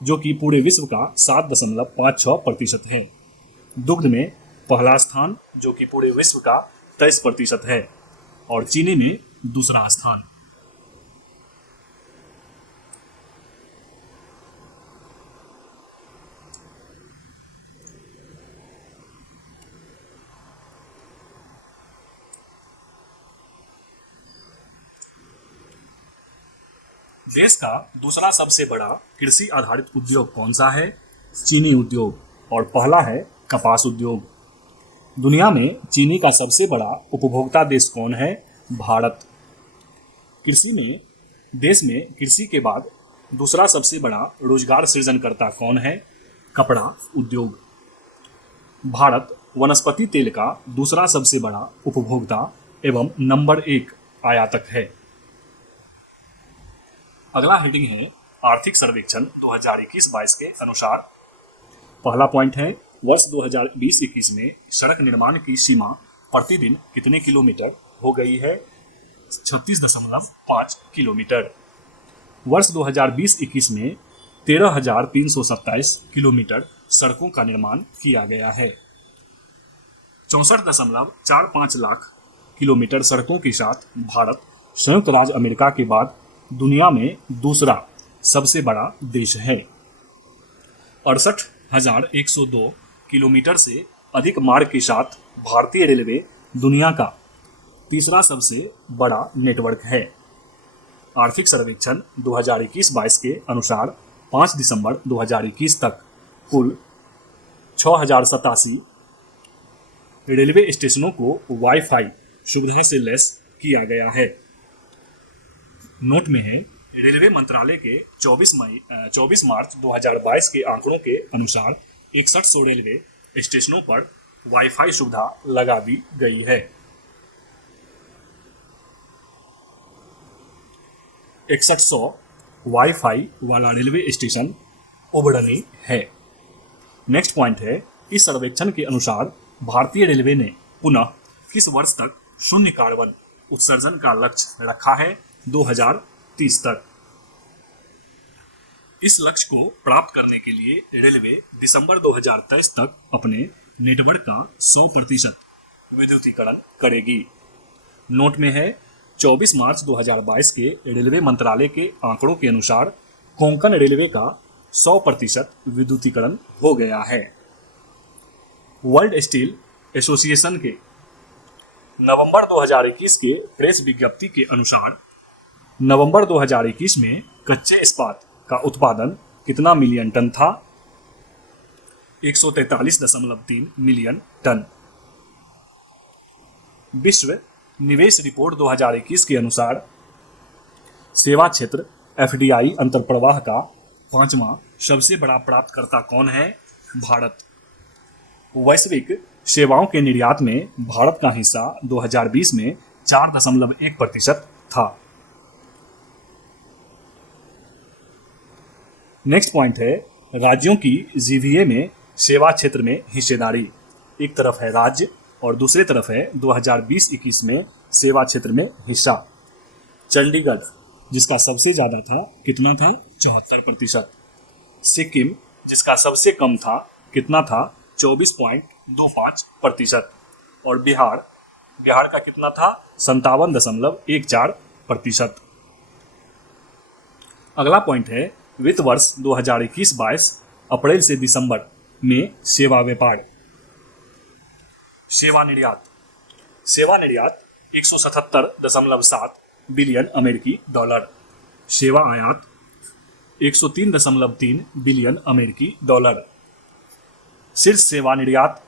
जो कि पूरे विश्व का 7.56% है, दुग्ध में पहला स्थान जो कि पूरे विश्व का 23% है और चीनी में दूसरा स्थान। देश का दूसरा सबसे बड़ा कृषि आधारित उद्योग कौन सा है? चीनी उद्योग। और पहला है कपास उद्योग। दुनिया में चीनी का सबसे बड़ा उपभोक्ता देश कौन है? भारत। कृषि में देश में कृषि के बाद दूसरा सबसे बड़ा रोजगार सृजनकर्ता कौन है? कपड़ा उद्योग। भारत वनस्पति तेल का दूसरा सबसे बड़ा उपभोक्ता एवं नंबर 1 आयातक है। अगला हेडिंग है आर्थिक सर्वेक्षण 2021-22 के अनुसार। पहला पॉइंट है वर्ष 2020-21 में सड़क निर्माण की सीमा प्रतिदिन कितने किलोमीटर हो गई है? 36.5 किलोमीटर। वर्ष 2020-21 में 13,327 किलोमीटर सड़कों का निर्माण किया गया है। 64.45 लाख किलोमीटर सड़कों के साथ भारत संयुक्त राज्य अमेरिका के बाद दुनिया में दूसरा सबसे बड़ा देश है। 68,102 किलोमीटर से अधिक मार्ग के साथ भारतीय रेलवे दुनिया का तीसरा सबसे बड़ा नेटवर्क है। आर्थिक सर्वेक्षण 2021-22 के अनुसार 5 दिसंबर 2021 तक कुल 6087 रेलवे स्टेशनों को वाईफाई सुविधाएं से लैस किया गया है। नोट में है, रेलवे मंत्रालय के 24 मार्च 2022 के आंकड़ों के अनुसार 6100 रेलवे स्टेशनों पर वाईफाई सुविधा लगा दी गई है। 6100 वाईफाई वाला रेलवे स्टेशन उबड़नी है। नेक्स्ट पॉइंट है, इस सर्वेक्षण के अनुसार भारतीय रेलवे ने पुनः किस वर्ष तक शून्य कार्बन उत्सर्जन का लक्ष्य रखा है 2030 तक। इस लक्ष्य को प्राप्त करने के लिए रेलवे दिसंबर 2023 तक अपने नेटवर्क का 100% विद्युतीकरण करेगी। नोट में है, 24 मार्च 2022 के रेलवे मंत्रालय के आंकड़ों के अनुसार कोंकण रेलवे का 100% विद्युतीकरण हो गया है। वर्ल्ड स्टील एसोसिएशन के नवंबर 2021 के प्रेस विज्ञप्ति के अनुसार नवंबर 2021 में कच्चे इस्पात का उत्पादन कितना मिलियन टन था? 143.3 मिलियन टन। विश्व निवेश रिपोर्ट 2021 के अनुसार सेवा क्षेत्र एफडीआई अंतर्प्रवाह का 5वां सबसे बड़ा प्राप्तकर्ता कौन है? भारत। वैश्विक सेवाओं के निर्यात में भारत का हिस्सा 2020 में 4.1% था। नेक्स्ट पॉइंट है, राज्यों की जीवीए में सेवा क्षेत्र में हिस्सेदारी। एक तरफ है राज्य और दूसरे तरफ है 2020-21 में सेवा क्षेत्र में हिस्सा। चंडीगढ़, जिसका सबसे ज्यादा था, कितना था? 74%। सिक्किम, जिसका सबसे कम था, कितना था? 24.25%। और बिहार का कितना था? 57.14%। अगला पॉइंट है, वित्त वर्ष 2021-22 अप्रैल से दिसंबर में सेवा व्यापार। सेवा निर्यात 177.7 बिलियन अमेरिकी डॉलर। सेवा आयात 103.3 बिलियन अमेरिकी डॉलर। शीर्ष सेवा निर्यात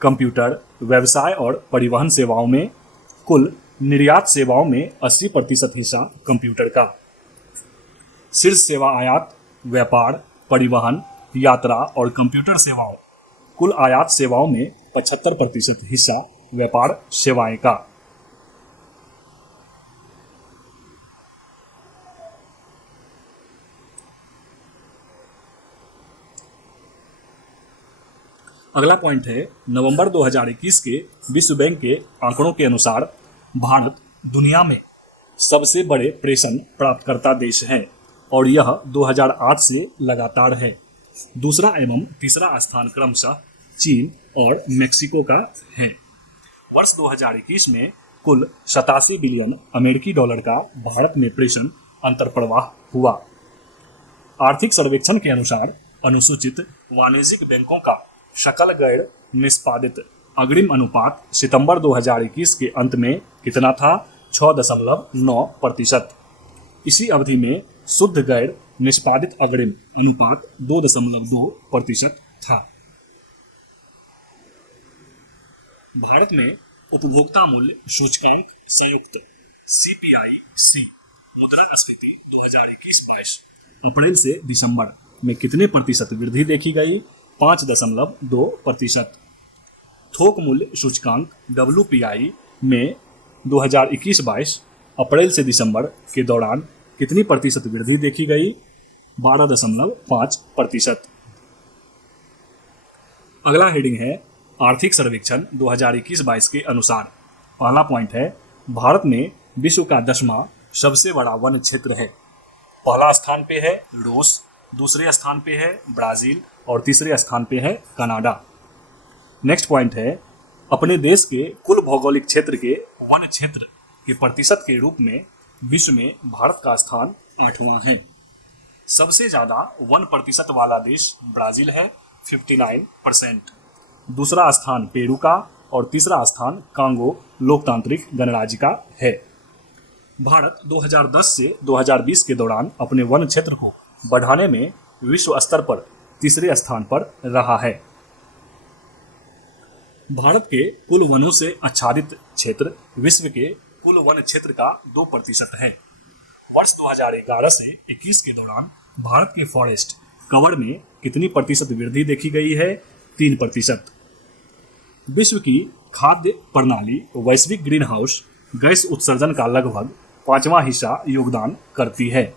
कंप्यूटर, व्यवसाय और परिवहन सेवाओं में कुल निर्यात सेवाओं में 80% हिस्सा कंप्यूटर का। शीर्ष सेवा आयात व्यापार, परिवहन, यात्रा और कंप्यूटर सेवाओं। कुल आयात सेवाओं में 75% हिस्सा व्यापार सेवाएं का। अगला पॉइंट है, नवंबर 2021 के विश्व बैंक के आंकड़ों के अनुसार भारत दुनिया में सबसे बड़े प्रेषण प्राप्तकर्ता देश है और यह 2008 से लगातार है। दूसरा एवं तीसरा स्थान क्रमशः चीन और मेक्सिको का है। वर्ष 2021 में कुल 87 बिलियन अमेरिकी डॉलर का भारत में प्रेषण अंतर्प्रवाह हुआ। आर्थिक सर्वेक्षण के अनुसार अनुसूचित वाणिज्यिक बैंकों का सकल गैर निष्पादित अग्रिम अनुपात सितंबर 2021 के अंत में कितना था? 6.9%। इसी अवधि में शुद्ध गैर निष्पादित अग्रिम अनुपात 2.2% था। भारत में उपभोक्ता मूल्य सूचकांक संयुक्त CPIC मुद्रास्फीति 2021-22 अप्रैल से दिसंबर में कितने प्रतिशत वृद्धि देखी गई? 5.2%। थोक मूल्य सूचकांक WPI में 2021-22 अप्रैल से दिसंबर के दौरान कितनी प्रतिशत वृद्धि देखी गई? 12.5%। अगला हेडिंग है, आर्थिक सर्वेक्षण 2021-22 के अनुसार। पहला पॉइंट है, भारत में विश्व का 10वां सबसे बड़ा वन क्षेत्र है। पहला स्थान पे है रूस, दूसरे स्थान पे है ब्राजील और तीसरे स्थान पे है कनाडा। नेक्स्ट पॉइंट है, अपने देश के कुल भौगोलिक क्षेत्र के वन क्षेत्र के प्रतिशत के रूप में विश्व में भारत का स्थान 8वां है। सबसे ज्यादा 1% वाला देश ब्राजील है 59%। दूसरा स्थान पेरू का और तीसरा स्थान कांगो लोकतांत्रिक गणराज्य का है। भारत 2010 से 2020 के दौरान अपने वन क्षेत्र को बढ़ाने में विश्व स्तर पर तीसरे स्थान पर रहा है। भारत के कुल वनों से आच्छादित क्षेत्र विश्व के कुल वन क्षेत्र का 2% है। वर्ष 2011 से 21 के दौरान भारत के फॉरेस्ट कवर में कितनी प्रतिशत वृद्धि देखी गई है? 3%। विश्व की खाद्य प्रणाली वैश्विक ग्रीन हाउस गैस उत्सर्जन का लगभग 5वां हिस्सा योगदान करती है।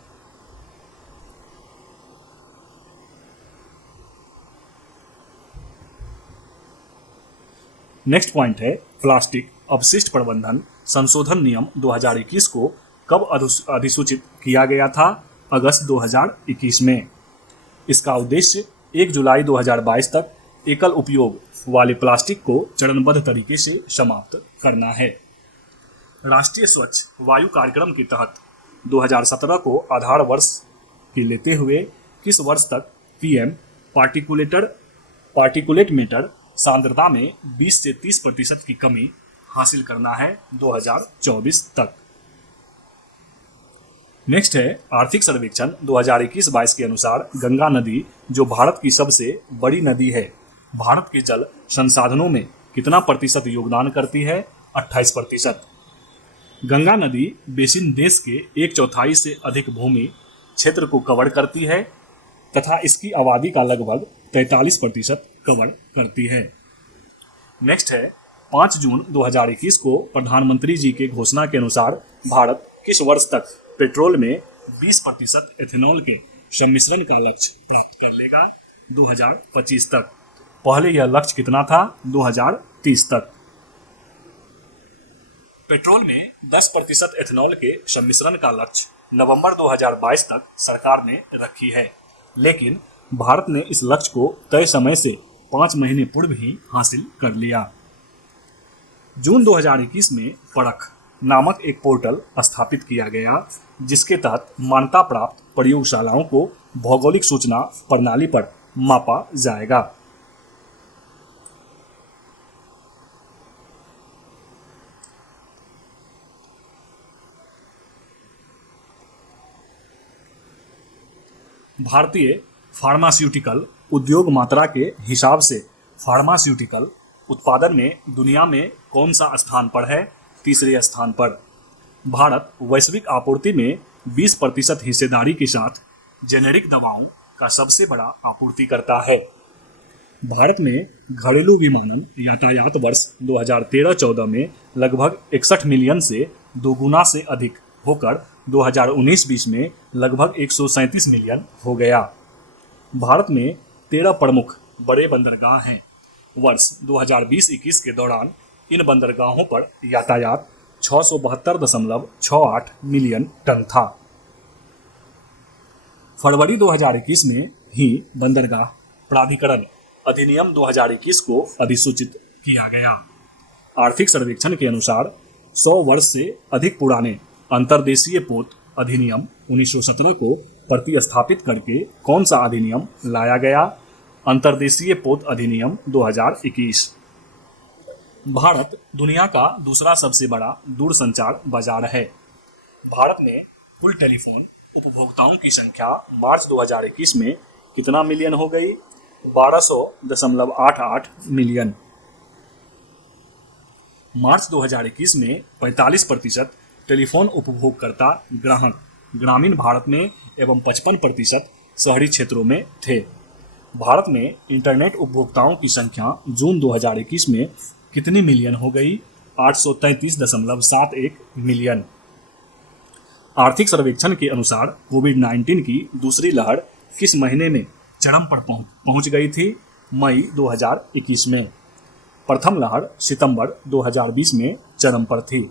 नेक्स्ट पॉइंट है प्लास्टिक अपशिष्ट प्रबंधन संशोधन नियम 2021 को कब अधिसूचित किया गया था? अगस्त 2021 में। इसका उद्देश्य 1 जुलाई 2022 तक एकल उपयोग वाले प्लास्टिक को चरणबद्ध तरीके से समाप्त करना है। राष्ट्रीय स्वच्छ वायु कार्यक्रम के तहत 2017 को आधार वर्ष के लेते हुए किस वर्ष तक पीएम पार्टिकुलेट मैटर सांद्रता में 20 से 30% की कमी हासिल करना है? 2024 तक। नेक्स्ट है आर्थिक सर्वेक्षण 2021-22 के अनुसार गंगा नदी जो भारत की सबसे बड़ी नदी है, भारत के जल संसाधनों में कितना प्रतिशत योगदान करती है? 28%। गंगा नदी बेसिन देश के 1/4 से अधिक भूमि क्षेत्र को कवर करती है तथा इसकी आबादी का लगभग 43% कवर करती है। नेक्स्ट है 5 जून 2021 को प्रधानमंत्री जी के घोषणा के अनुसार भारत किस वर्ष तक पेट्रोल में 20% एथेनॉल के सम्मिश्रण का लक्ष्य प्राप्त कर लेगा? 2025 तक। पहले यह लक्ष्य कितना था? 2030 तक। पेट्रोल में 10% एथेनॉल के सम्मिश्रण का लक्ष्य नवंबर 2022 तक सरकार ने रखी है, लेकिन भारत ने इस लक्ष्य को तय समय से 5 महीने पूर्व ही हासिल कर लिया। जून 2021 में परख नामक एक पोर्टल स्थापित किया गया जिसके तहत मान्यता प्राप्त प्रयोगशालाओं को भौगोलिक सूचना प्रणाली पर मापा जाएगा। भारतीय फार्मास्यूटिकल उद्योग मात्रा के हिसाब से फार्मास्यूटिकल उत्पादन में दुनिया में कौन सा स्थान पर है? तीसरे स्थान पर। भारत वैश्विक आपूर्ति में 20% हिस्सेदारी के साथ जेनेरिक दवाओं का सबसे बड़ा आपूर्तिकर्ता है। भारत में घरेलू विमानन यातायात वर्ष 2013-14 में लगभग 61 मिलियन से दोगुना से अधिक होकर 2019-20 में लगभग 137 मिलियन हो गया। भारत में 13 प्रमुख बड़े बंदरगाह हैं। वर्ष 2020-21 के दौरान इन बंदरगाहों पर यातायात 672.68 मिलियन टन था। फरवरी 2021 में ही बंदरगाह प्राधिकरण अधिनियम 2021 को अधिसूचित किया गया। आर्थिक सर्वेक्षण के अनुसार 100 वर्ष से अधिक पुराने अंतर्देशीय पोत अधिनियम 1917 को प्रतिस्थापित करके कौन सा अधिनियम लाया गया? अंतर्देशीय पोत अधिनियम 2021। भारत दुनिया का दूसरा सबसे बड़ा दूरसंचार बाजार है। भारत में कुल टेलीफोन उपभोक्ताओं की संख्या मार्च 2021 में कितना मिलियन हो गई? 1200.88 मिलियन। मार्च 2021 में 45% टेलीफोन उपभोगकर्ता ग्राहक ग्रामीण भारत में एवं 55% शहरी क्षेत्रों में थे। भारत में इंटरनेट उपभोक्ताओं की संख्या जून 2021 में कितनी मिलियन हो गई? 833.71 मिलियन। आर्थिक सर्वेक्षण के अनुसार कोविड-19 की दूसरी लहर किस महीने में चरम पर पहुंच गई थी? मई 2021 में। प्रथम लहर सितंबर 2020 में चरम पर थी।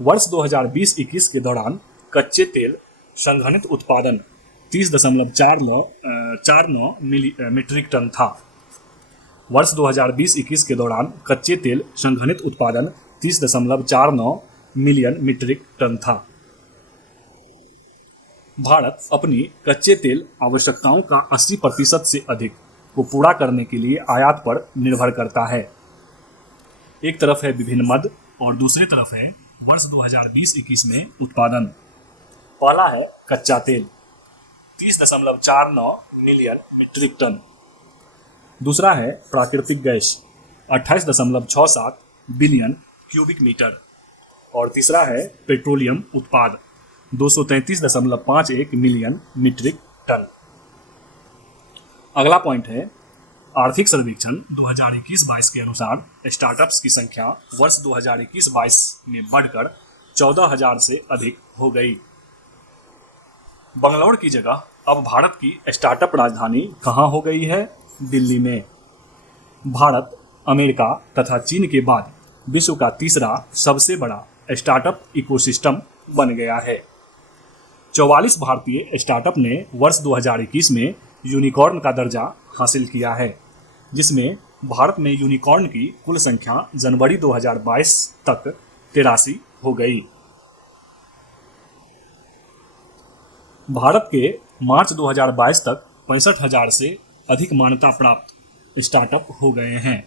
वर्ष 2020-21 के दौरान कच्चे तेल संघनित उत्पादन 30.49 मीट्रिक टन था। वर्ष 2020-21 के दौरान कच्चे तेल संघनित उत्पादन 30.49 मिलियन मीट्रिक टन था। भारत अपनी कच्चे तेल आवश्यकताओं का 80% से अधिक को पूरा करने के लिए आयात पर निर्भर करता है। एक तरफ है विभिन्न मद और दूसरी तरफ है वर्ष 2020-21 में उत्पादन। पहला है कच्चा तेल 30.49 मिलियन मीट्रिक टन। दूसरा है प्राकृतिक गैस 28.67 बिलियन क्यूबिक मीटर। और तीसरा है पेट्रोलियम उत्पाद 233.51 मिलियन मीट्रिक टन। अगला पॉइंट है आर्थिक सर्वेक्षण 2021-22 के अनुसार स्टार्टअप्स की संख्या वर्ष 2021-22 में बढ़कर 14,000 से अधिक हो गई। बंगलौर की जगह अब भारत की स्टार्टअप राजधानी कहाँ हो गई है? दिल्ली में। भारत अमेरिका तथा चीन के बाद विश्व का तीसरा सबसे बड़ा स्टार्टअप इकोसिस्टम बन गया है। 44 भारतीय स्टार्टअप ने वर्ष 2021 में यूनिकॉर्न का दर्जा हासिल किया है, जिसमें भारत में यूनिकॉर्न की कुल संख्या जनवरी 2022 तक 83 हो गई। भारत के मार्च 2022 तक 65,000 से अधिक मान्यता प्राप्त स्टार्टअप हो गए हैं।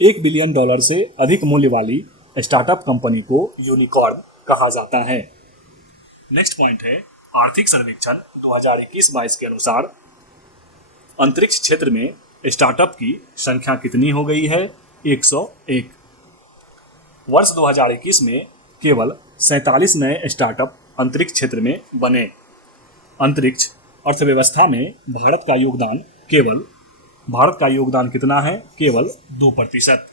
$1 बिलियन से अधिक मूल्य वाली स्टार्टअप कंपनी को यूनिकॉर्न कहा जाता है। नेक्स्ट पॉइंट है आर्थिक सर्वेक्षण 2021-22 के अनुसार अंतरिक्ष क्षेत्र में स्टार्टअप की संख्या कितनी हो गई है? 101। वर्ष 2021 में केवल 47 नए स्टार्टअप अंतरिक्ष क्षेत्र में बने। अंतरिक्ष अर्थव्यवस्था में भारत का योगदान कितना है? केवल 2%।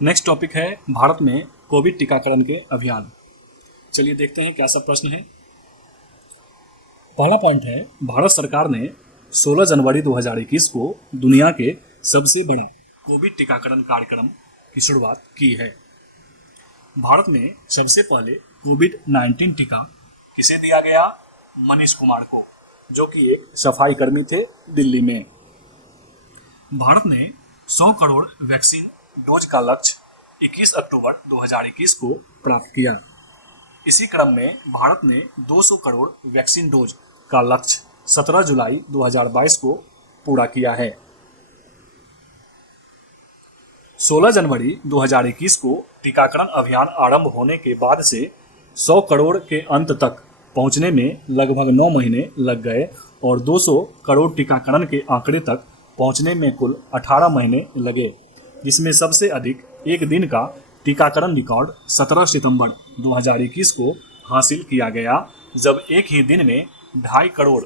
नेक्स्ट टॉपिक है भारत में कोविड टीकाकरण के अभियान। चलिए देखते हैं क्या सब प्रश्न है। पहला पॉइंट है भारत सरकार ने 16 जनवरी 2021 को दुनिया के सबसे बड़ा कोविड टीकाकरण कार्यक्रम की शुरुआत की है। भारत में सबसे पहले कोविड-19 टीका किसे दिया गया? मनीष कुमार को, जो कि एक सफाई कर्मी थे दिल्ली में। भारत ने 100 करोड़ वैक्सीन डोज का लक्ष्य 21 अक्टूबर 2021 को प्राप्त किया। इसी क्रम में भारत ने 200 करोड़ वैक्सीन डोज का लक्ष्य 17 जुलाई 2022 को पूरा किया है। 16 जनवरी 2021 को टीकाकरण अभियान आरंभ होने के बाद से 100 करोड़ के अंत तक पहुंचने में लगभग 9 महीने लग गए और 200 करोड़ टीकाकरण के आंकड़े तक पहुंचने में कुल 18 महीने लगे, जिसमें सबसे अधिक एक दिन का टीकाकरण रिकॉर्ड 17 सितंबर 2021 को हासिल किया गया, जब एक ही दिन में 2.5 करोड़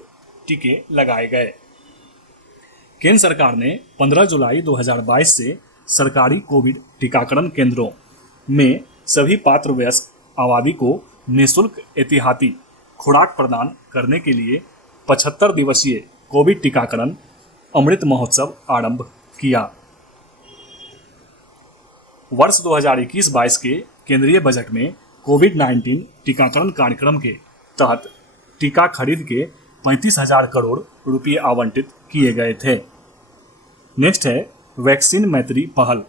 टीके लगाए गए। केंद्र सरकार ने 15 जुलाई 2022 से सरकारी कोविड टीकाकरण केंद्रों में सभी पात्र वयस्क आबादी को निःशुल्क एहतियाती खुराक प्रदान करने के लिए 75 दिवसीय कोविड टीकाकरण अमृत महोत्सव आरंभ किया। वर्ष 2021-22 के केंद्रीय बजट में कोविड-19 टीकाकरण कार्यक्रम के तहत टीका खरीद के 35,000 करोड़ रुपये आवंटित किए गए थे। नेक्स्ट है वैक्सीन मैत्री पहल।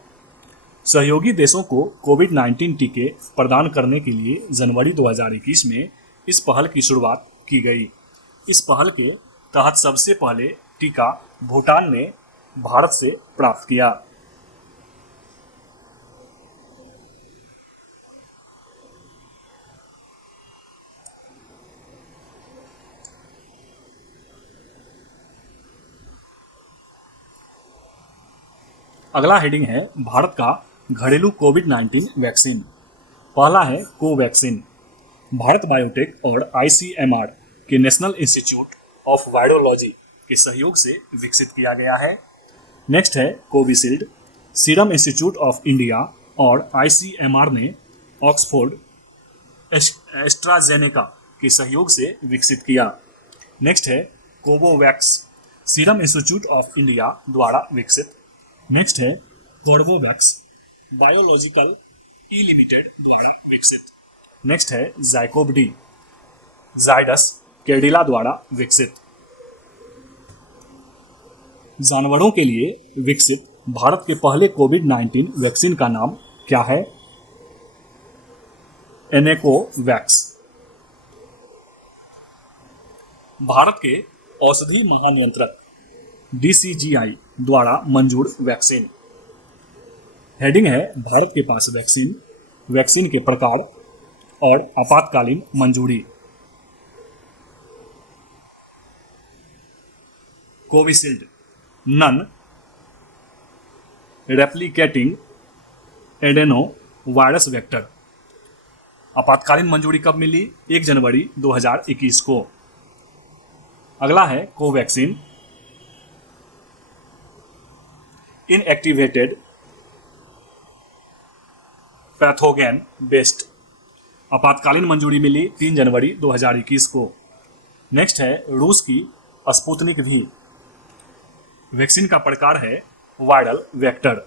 सहयोगी देशों को कोविड-19 टीके प्रदान करने के लिए जनवरी 2021 में इस पहल की शुरुआत की गई। इस पहल के तहत सबसे पहले टीका भूटान ने भारत से प्राप्त किया। अगला हेडिंग है भारत का घरेलू कोविड-19 वैक्सीन। पहला है कोवैक्सीन। भारत बायोटेक और ICMR के नेशनल इंस्टीट्यूट ऑफ वायरोलॉजी के सहयोग से विकसित किया गया है। नेक्स्ट है Covishield. Serum institute of India और ICMR ने ऑक्सफोर्ड एस्ट्राजेनेका के सहयोग से विकसित किया। नेक्स्ट है Covovax. Serum institute of India द्वारा विकसित। नेक्स्ट है कॉर्बोवैक्स। बायोलॉजिकल ई लिमिटेड द्वारा विकसित। नेक्स्ट है जाइकोव डी। जाइडस कैडिला द्वारा विकसित। जानवरों के लिए विकसित भारत के पहले कोविड-19 वैक्सीन का नाम क्या है? एनेकोवैक्स। भारत के औषधि महानियंत्रक DCGI द्वारा मंजूर वैक्सीन। हेडिंग है भारत के पास वैक्सीन, वैक्सीन के प्रकार और आपातकालीन मंजूरी। Covishield non replicating adenovirus vector. आपातकालीन मंजूरी कब मिली? 1 जनवरी 2021 को। अगला है कोवैक्सीन इनएक्टिवेटेड पैथोगेन बेस्ड। आपातकालीन मंजूरी मिली 3 जनवरी 2021 को। नेक्स्ट है रूस की स्पुतनिक वी। वैक्सीन का प्रकार है वायरल वेक्टर।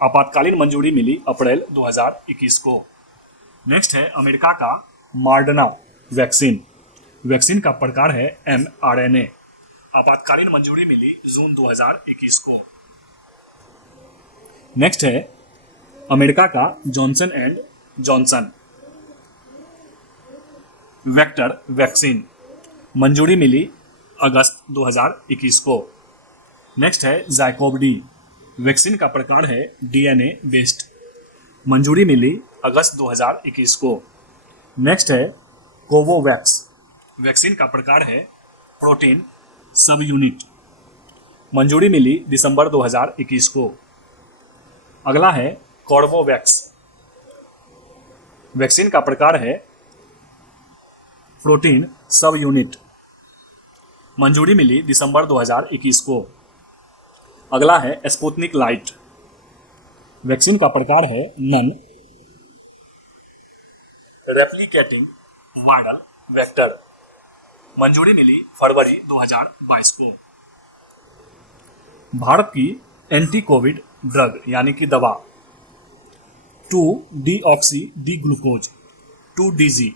आपातकालीन मंजूरी मिली अप्रैल 2021 को। नेक्स्ट है अमेरिका का मॉडर्ना वैक्सीन। वैक्सीन का प्रकार है mRNA। आपातकालीन मंजूरी मिली जून 2021 को। नेक्स्ट है अमेरिका का Johnson and Johnson vector vaccine. मंजूरी मिली अगस्त 2021 को। नेक्स्ट है जाइकोव डी। वैक्सीन का प्रकार है DNA बेस्ड। मंजूरी मिली अगस्त 2021 को। नेक्स्ट है कोवोवैक्स। वैक्सीन का प्रकार है प्रोटीन सब यूनिट। मंजूरी मिली दिसंबर 2021 को। अगला है कॉर्बोवैक्स। वैक्सीन का प्रकार है प्रोटीन सब यूनिट। मंजूरी मिली दिसंबर 2021 को। अगला है स्पुतनिक लाइट। वैक्सीन का प्रकार है नन रेप्लिकेटिंग वायरल वेक्टर। मंजूरी मिली फरवरी 2022 को। भारत की एंटी कोविड ड्रग यानी कि दवा 2-डीऑक्सी डी ग्लूकोज 2DG,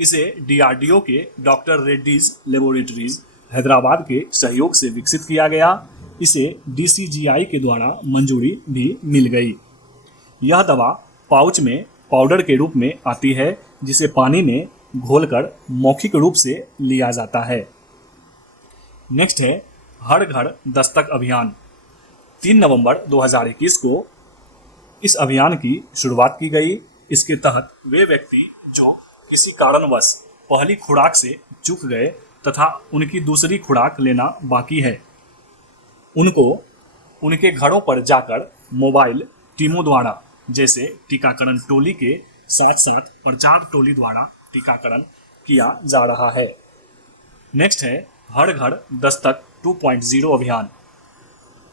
इसे DRDO के डॉक्टर रेड्डीज लेबोरेटरीज हैदराबाद के सहयोग से विकसित किया गया। इसे DCGI के द्वारा मंजूरी भी मिल गई। यह दवा पाउच में पाउडर के रूप में आती है, जिसे पानी में घोलकर मौखिक रूप से लिया जाता है। नेक्स्ट है हर घर दस्तक अभियान। 3 नवंबर 2021 को इस अभियान की शुरुआत की गई। इसके तहत वे व्यक्ति जो किसी कारणवश पहली खुराक से चूक गए तथा उनकी दूसरी खुराक लेना बाकी है, उनको उनके घरों पर जाकर मोबाइल टीमों द्वारा जैसे टीकाकरण टोली के साथ साथ प्रचार टोली द्वारा टीकाकरण किया जा रहा है। नेक्स्ट है हर घर दस्तक 2.0 अभियान।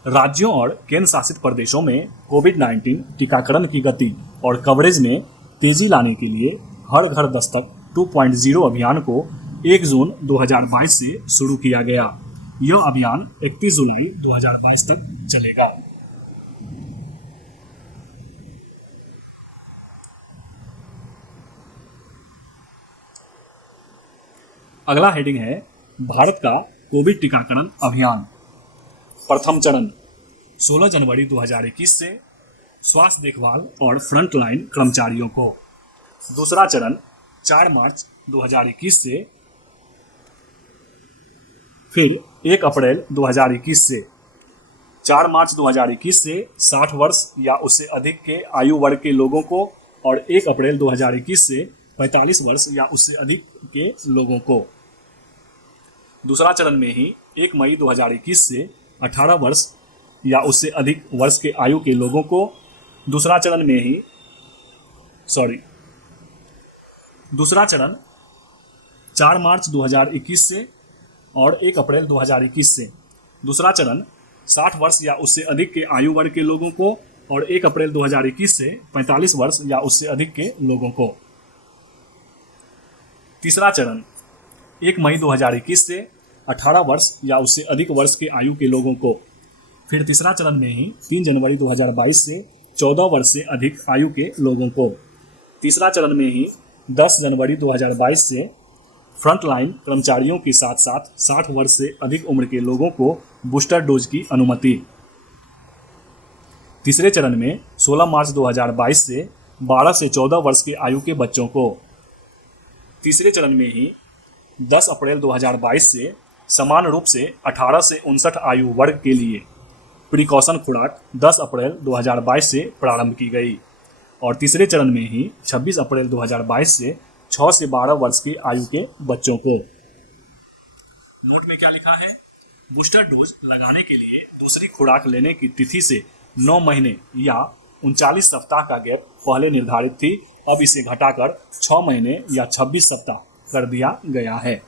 राज्यों और केंद्र शासित प्रदेशों में कोविड-19 टीकाकरण की गति और कवरेज में तेजी लाने के लिए हर घर दस्तक 2.0 अभियान को 1 जून 2022 से शुरू किया गया। यह अभियान 31 जुलाई 2022 तक चलेगा। अगला हेडिंग है भारत का कोविड टीकाकरण अभियान। प्रथम चरण 16 जनवरी 2021 से स्वास्थ्य देखभाल और फ्रंटलाइन कर्मचारियों को। दूसरा चरण 4 मार्च 2021 से फिर 1 अप्रैल 2021 से। 4 मार्च 2021 से 60 वर्ष या उससे अधिक के आयु वर्ग के लोगों को और 1 अप्रैल 2021 से 45 वर्ष या उससे अधिक के लोगों को। दूसरा चरण में ही 1 मई 2021 से 18 वर्ष या उससे अधिक वर्ष के आयु के लोगों को। दूसरा चरण 4 मार्च 2021 से और 1 अप्रैल 2021 से। दूसरा चरण 60 वर्ष या उससे अधिक के आयु वर्ग के लोगों को और 1 अप्रैल 2021 से 45 वर्ष या उससे अधिक के लोगों को। तीसरा चरण 1 मई 2021 से 18 वर्ष या उससे अधिक वर्ष के आयु के लोगों को। फिर तीसरा चरण में ही 3 जनवरी 2022 से 14 वर्ष से अधिक आयु के लोगों को। तीसरा चरण में ही 10 जनवरी 2022 से फ्रंटलाइन कर्मचारियों के साथ साथ 60 वर्ष से अधिक उम्र के लोगों को बूस्टर डोज की अनुमति। तीसरे चरण में 16 मार्च 2022 से 12 से 14 वर्ष के आयु के बच्चों को। तीसरे चरण में ही 10 अप्रैल 2022 से समान रूप से 18 से 59 आयु वर्ग के लिए। प्रिकॉशन खुराक 10 अप्रैल 2022 से प्रारंभ की गई और तीसरे चरण में ही 26 अप्रैल 2022 से 6 से 12 वर्ष की आयु के बच्चों को। नोट में क्या लिखा है? बूस्टर डोज लगाने के लिए दूसरी खुराक लेने की तिथि से 9 महीने या 39 सप्ताह का गैप पहले निर्धारित थी, अब इसे घटाकर 6 महीने या 26 सप्ताह कर दिया गया है।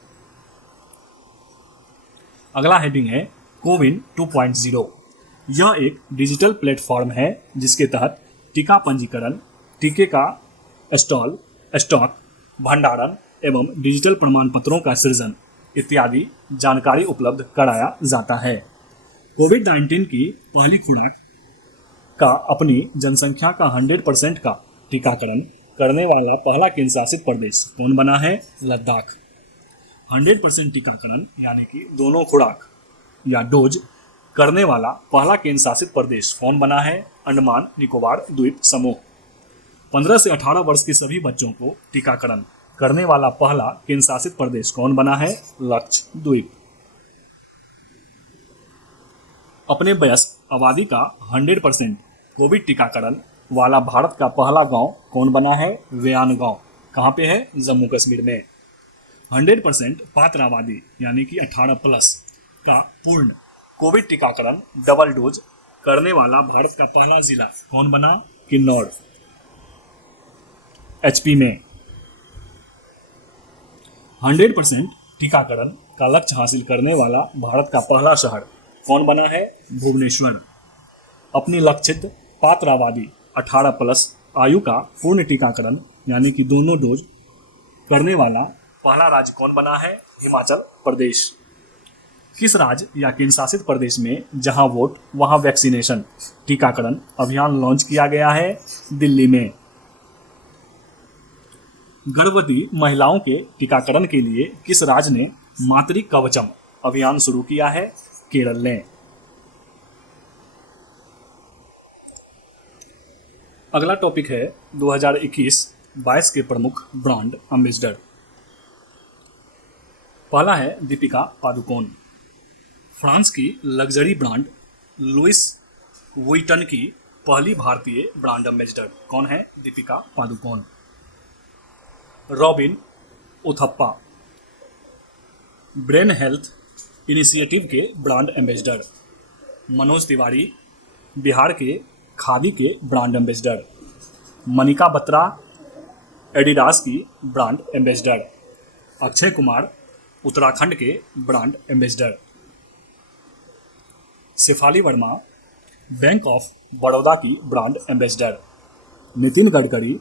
अगला हेडिंग है कोविन 2.0। यह एक डिजिटल प्लेटफॉर्म है जिसके तहत टीका पंजीकरण, टीके का स्टॉक, भंडारण एवं डिजिटल प्रमाण पत्रों का सृजन इत्यादि जानकारी उपलब्ध कराया जाता है। कोविड-19 की पहली खुराक का अपनी जनसंख्या का 100% का टीकाकरण करने वाला पहला केंद्र शासित प्रदेश कौन बना है? लद्दाख। 100% टीकाकरण यानी कि दोनों खुराक या डोज करने वाला पहला केंद्र शासित प्रदेश कौन बना है? अंडमान निकोबार द्वीप समूह। 15 से 18 वर्ष के सभी बच्चों को टीकाकरण करने वाला पहला केंद्र शासित प्रदेश कौन बना है? लक्षद्वीप। अपने वयस्क आबादी का 100% कोविड टीकाकरण वाला भारत का पहला गांव कौन बना है? वेयान गांव। कहाँ पे है? जम्मू कश्मीर में। 100% पात्र आबादी यानी कि 18+ का पूर्ण कोविड टीकाकरण डबल डोज करने वाला भारत का पहला जिला कौन बना? किन्नौर, एचपी में। 100% टीकाकरण का लक्ष्य हासिल करने वाला भारत का पहला शहर कौन बना है? भुवनेश्वर। अपनी लक्षित पात्र आबादी 18+ आयु का पूर्ण टीकाकरण यानी कि दोनों डोज करने वाला पहला राज्य कौन बना है? हिमाचल प्रदेश। किस राज्य या केंद्र शासित प्रदेश में जहां वोट वहां वैक्सीनेशन टीकाकरण अभियान लॉन्च किया गया है? दिल्ली में। गर्भवती महिलाओं के टीकाकरण के लिए किस राज्य ने मातृ कवचम अभियान शुरू किया है? केरल ने। अगला टॉपिक है 2021-22 के प्रमुख ब्रांड एम्बेसडर। पहला है दीपिका पादुकोण। फ्रांस की लग्जरी ब्रांड लुइस वुइटन की पहली भारतीय ब्रांड एम्बेसडर कौन है? Deepika Padukone. Robin Uthappa brain health initiative के ब्रांड एम्बेसडर। मनोज तिवारी बिहार के खादी के brand ambassador. Manika Batra Adidas की ब्रांड एम्बेसडर। अक्षय कुमार उत्तराखंड के brand ambassador. Shefali Verma Bank of Baroda की ब्रांड एम्बेसडर। नितिन गडकरी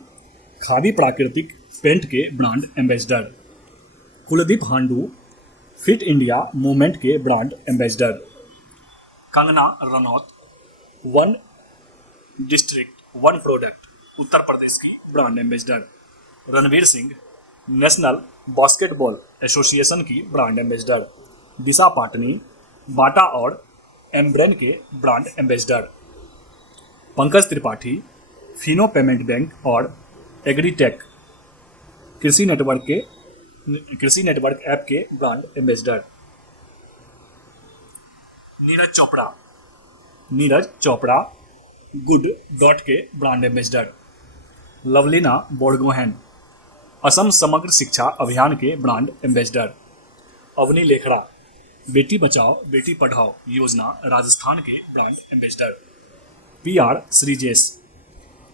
खादी प्राकृतिक पेंट के brand ambassador. Kuldeep Handoo Fit India movement के brand ambassador. Kangana Ranaut one district one product Uttar Pradesh की brand ambassador. Ranveer Singh national basketball association की brand ambassador. Disha Patani Bata और एम्ब्रेन के brand ambassador. Pankaj Tripathi Fino payment bank और एग्रीटेक कृषि नेटवर्क ऐप के brand ambassador. Neeraj Chopra good dot के ब्रांड एम्बेसडर। लवलीना बोर्गोहेन असम समग्र शिक्षा अभियान के ब्रांड एम्बेसडर। अवनी लेखड़ा बेटी बचाओ बेटी पढ़ाओ योजना राजस्थान के brand ambassador. PR Sreejesh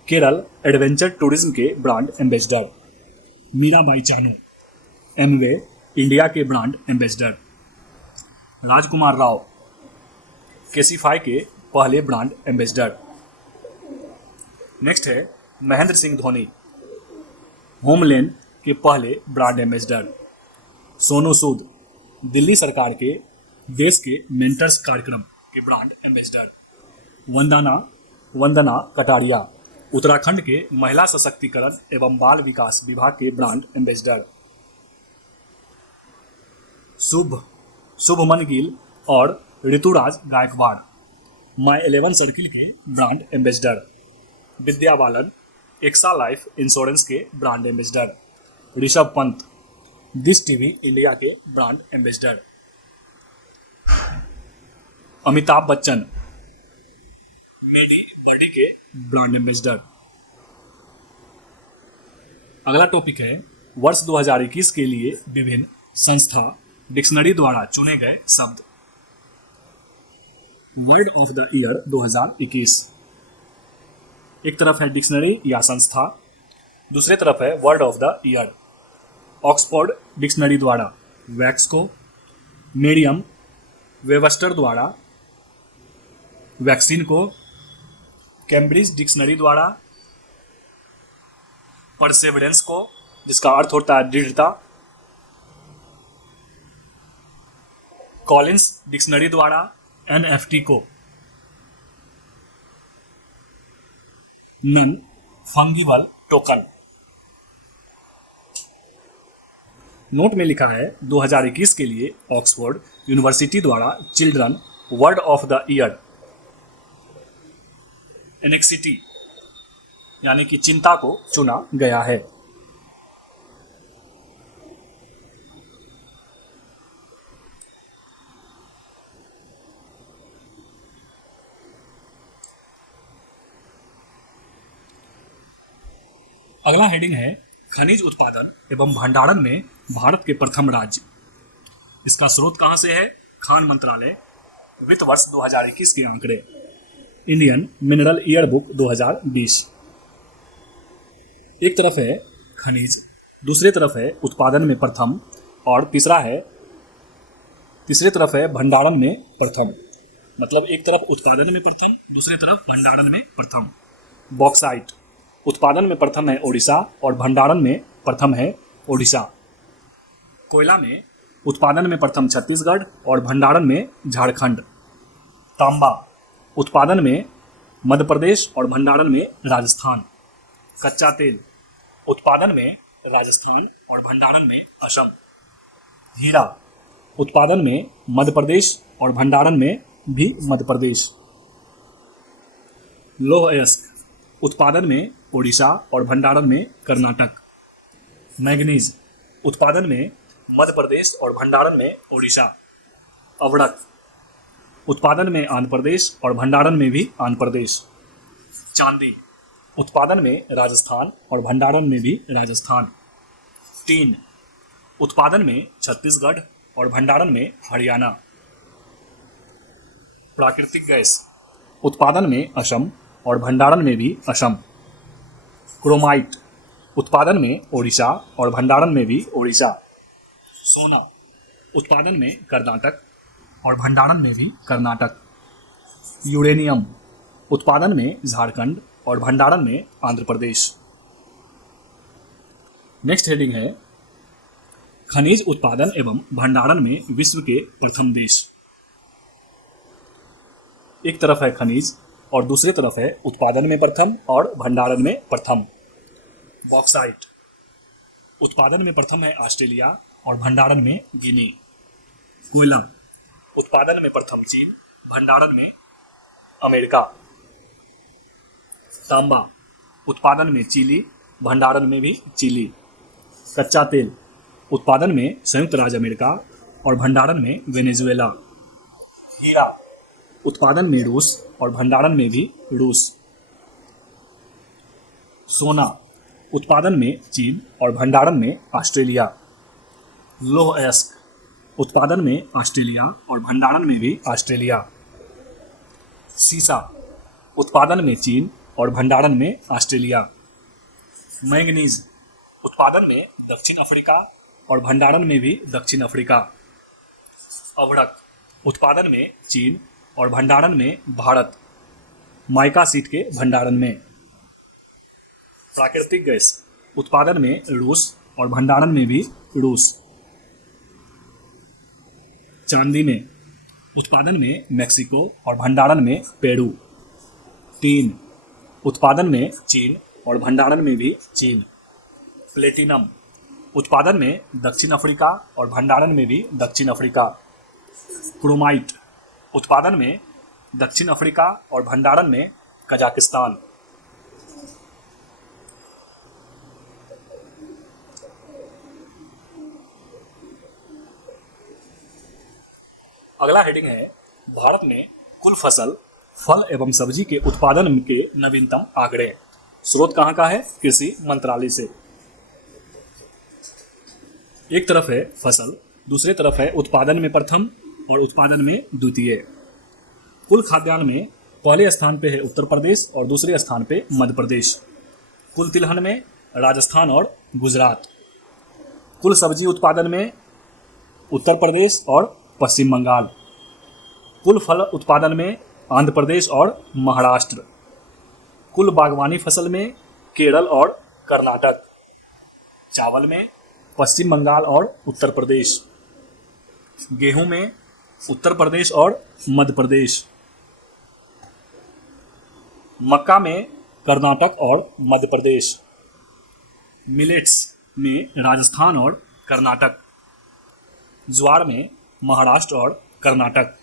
Kerala adventure tourism के brand ambassador. Mirabai Chanu Amway India के ब्रांड एम्बेसडर। राजकुमार राव केसीफाई के पहले ब्रांड एम्बेसडर। नेक्स्ट है महेंद्र सिंह धोनी होमलैंड के पहले ब्रांड एम्बेसडर। सोनू सूद दिल्ली सरकार के देश के मेंटर्स कार्यक्रम के ब्रांड एम्बेसडर। वंदना कटारिया उत्तराखंड के महिला सशक्तिकरण एवं बाल विकास विभाग के ब्रांड एम्बेसडर। शुभमन गिल और ऋतुराज गायकवाड़ माई 11 सर्किल के brand ambassador. Vidya Balan AXA life insurance के brand ambassador. Rishabh Pant this TV India के ब्रांड एम्बेसडर। अमिताभ बच्चन मेडी बर्डे के ब्रांड एम्बेसडर। अगला टॉपिक है वर्ष 2021 के लिए विभिन्न संस्था डिक्शनरी द्वारा चुने गए शब्द। Word of the year 2021। एक तरफ है डिक्शनरी या संस्था, दूसरे तरफ है word of the year. Oxford dictionary द्वारा वैक्सको, मेरियम वेबस्टर द्वारा वैक्सीन को, कैम्ब्रिज डिक्शनरी द्वारा परसेवरेंस को, जिसका अर्थ होता है दृढ़ता, कॉलिंस डिक्शनरी द्वारा एनएफटी को, नन फंगिबल टोकन। नोट में लिखा है 2021 के लिए ऑक्सफोर्ड यूनिवर्सिटी द्वारा children word of the year anxiety यानी कि चिंता को चुना गया है। अगला हेडिंग है खनिज उत्पादन एवं भंडारण में भारत के प्रथम राज्य। इसका स्रोत कहां से है? खान मंत्रालय, वित्त वर्ष 2021 के आंकड़े, इंडियन मिनरल ईयर बुक 2020। एक तरफ है खनिज, दूसरे तरफ है उत्पादन में प्रथम, और तीसरे तरफ है भंडारण में प्रथम। मतलब एक तरफ उत्पादन में प्रथम, दूसरे तरफ भंडारण में प्रथम। बॉक्साइट, उत्पादन में प्रथम है ओडिशा और भंडारण में प्रथम है ओडिशा। कोयला में उत्पादन में प्रथम छत्तीसगढ़ और भंडारण में झारखंड। तांबा, उत्पादन में मध्य प्रदेश और भंडारण में राजस्थान। कच्चा तेल, उत्पादन में राजस्थान और भंडारण में असम। हीरा, उत्पादन में मध्य प्रदेश और भंडारण में भी मध्य प्रदेश। लौह अयस्क, उत्पादन में ओडिशा और भंडारण में कर्नाटक। मैग्नीज, उत्पादन में मध्य प्रदेश और भंडारण में ओडिशा। अवड़क, उत्पादन में आंध्र प्रदेश और भंडारण में भी आंध्र प्रदेश। चांदी, उत्पादन में राजस्थान और भंडारण में भी राजस्थान। टीन, उत्पादन में छत्तीसगढ़ और भंडारण में हरियाणा। प्राकृतिक गैस, उत्पादन में असम और भंडारण में भी असम। क्रोमाइट, उत्पादन में ओडिशा और भंडारण में भी ओडिशा। सोना, उत्पादन में कर्नाटक और भंडारण में भी कर्नाटक। यूरेनियम, उत्पादन में झारखंड और भंडारण में आंध्र प्रदेश। नेक्स्ट हेडिंग है खनिज उत्पादन एवं भंडारण में विश्व के प्रथम देश। एक तरफ है खनिज और दूसरी तरफ है उत्पादन में प्रथम और भंडारण में प्रथम। बॉक्साइट, उत्पादन में प्रथम है ऑस्ट्रेलिया और भंडारण में गिनी। कोयला, उत्पादन में प्रथम चीन, भंडारण में अमेरिका। तांबा, उत्पादन में चिली, भंडारण में भी चिली। कच्चा तेल, उत्पादन में संयुक्त राज्य अमेरिका और भंडारण में वेनेजुएला। हीरा, उत्पादन में रूस और भंडारण में भी रूस। सोना, उत्पादन में चीन और भंडारण में ऑस्ट्रेलिया। लौह अयस्क, उत्पादन में ऑस्ट्रेलिया और भंडारण में भी ऑस्ट्रेलिया। सीसा, उत्पादन में चीन और भंडारण में ऑस्ट्रेलिया। मैंगनीज, उत्पादन में दक्षिण अफ्रीका और भंडारण में भी दक्षिण अफ्रीका। अभ्रक, उत्पादन में चीन और भंडारण में भारत। माइका सीट के भंडारण में। प्राकृतिक गैस, उत्पादन में रूस और भंडारण में भी रूस। चांदी में उत्पादन में मेक्सिको और भंडारण में पेरू। टीन, उत्पादन में चीन और भंडारण में भी चीन। प्लेटिनम, उत्पादन में दक्षिण अफ्रीका और भंडारण में भी दक्षिण अफ्रीका। क्रोमाइट, उत्पादन में दक्षिण अफ्रीका और भंडारण में कजाकिस्तान। अगला हेडिंग है भारत में कुल फसल फल एवं सब्जी के उत्पादन के नवीनतम आंकड़े। स्रोत कहाँ का है? कृषि मंत्रालय से। एक तरफ है फसल, दूसरे तरफ है उत्पादन में प्रथम और उत्पादन में द्वितीय। कुल खाद्यान्न में पहले स्थान पे है उत्तर प्रदेश और दूसरे स्थान पे मध्य प्रदेश। कुल तिलहन में राजस्थान और गुजरात। कुल सब्जी उत्पादन में उत्तर प्रदेश और पश्चिम बंगाल। कुल फल उत्पादन में आंध्र प्रदेश और महाराष्ट्र। कुल बागवानी फसल में केरल और कर्नाटक। चावल में पश्चिम बंगाल और उत्तर प्रदेश। गेहूं में उत्तर प्रदेश और मध्य प्रदेश। मक्का में कर्नाटक और मध्य प्रदेश। मिलेट्स में राजस्थान और कर्नाटक। ज्वार में महाराष्ट्र और कर्नाटक।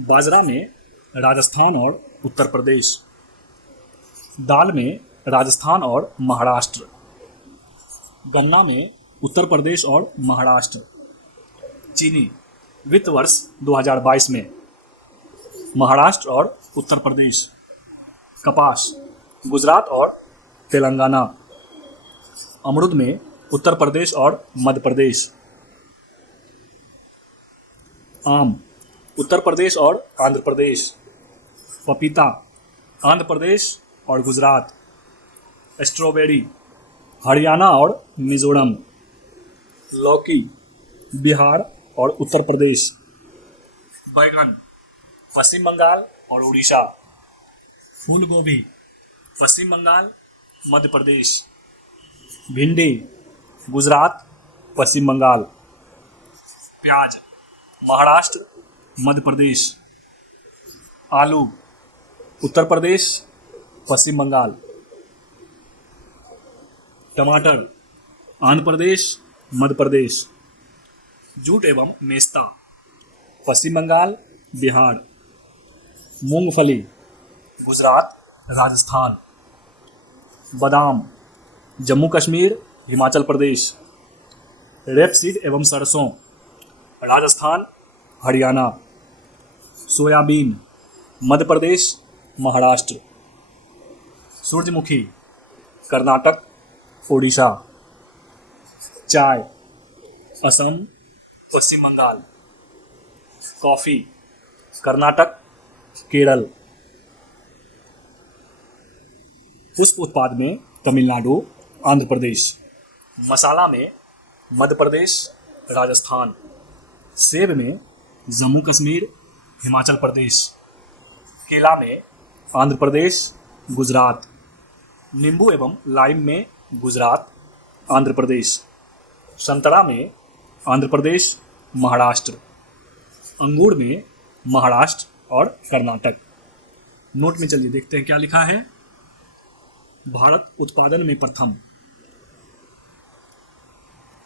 बाजरा में राजस्थान और उत्तर प्रदेश। दाल में राजस्थान और महाराष्ट्र। गन्ना में उत्तर प्रदेश और महाराष्ट्र। चीनी वित्त वर्ष 2022 में महाराष्ट्र और उत्तर प्रदेश। कपास गुजरात और तेलंगाना। अमरूद में उत्तर प्रदेश और मध्य प्रदेश। आम उत्तर प्रदेश और आंध्र प्रदेश। पपीता आंध्र प्रदेश और गुजरात। स्ट्रॉबेरी हरियाणा और मिजोरम। लौकी बिहार और उत्तर प्रदेश। बैगन पश्चिम बंगाल और उड़ीसा। फूल गोभी पश्चिम बंगाल मध्य प्रदेश। भिंडी गुजरात पश्चिम बंगाल। प्याज महाराष्ट्र मध्य प्रदेश। आलू उत्तर प्रदेश पश्चिम बंगाल। टमाटर आंध्र प्रदेश मध्य प्रदेश। जूट एवं मेस्ता पश्चिम बंगाल बिहार। मूंगफली गुजरात राजस्थान। बादाम जम्मू कश्मीर हिमाचल प्रदेश। रेपसीड एवं सरसों राजस्थान हरियाणा। सोयाबीन मध्य प्रदेश महाराष्ट्र। सूरजमुखी कर्नाटक ओडिशा। चाय असम पश्चिम बंगाल। कॉफ़ी कर्नाटक केरल। पुष्प उत्पाद में तमिलनाडु आंध्र प्रदेश। मसाला में मध्य प्रदेश राजस्थान। सेब में जम्मू कश्मीर हिमाचल प्रदेश। केला में आंध्र प्रदेश गुजरात। नींबू एवं लाइम में गुजरात आंध्र प्रदेश। संतरा में आंध्र प्रदेश महाराष्ट्र। अंगूर में महाराष्ट्र और कर्नाटक। नोट में चलिए देखते हैं क्या लिखा है। भारत उत्पादन में प्रथम।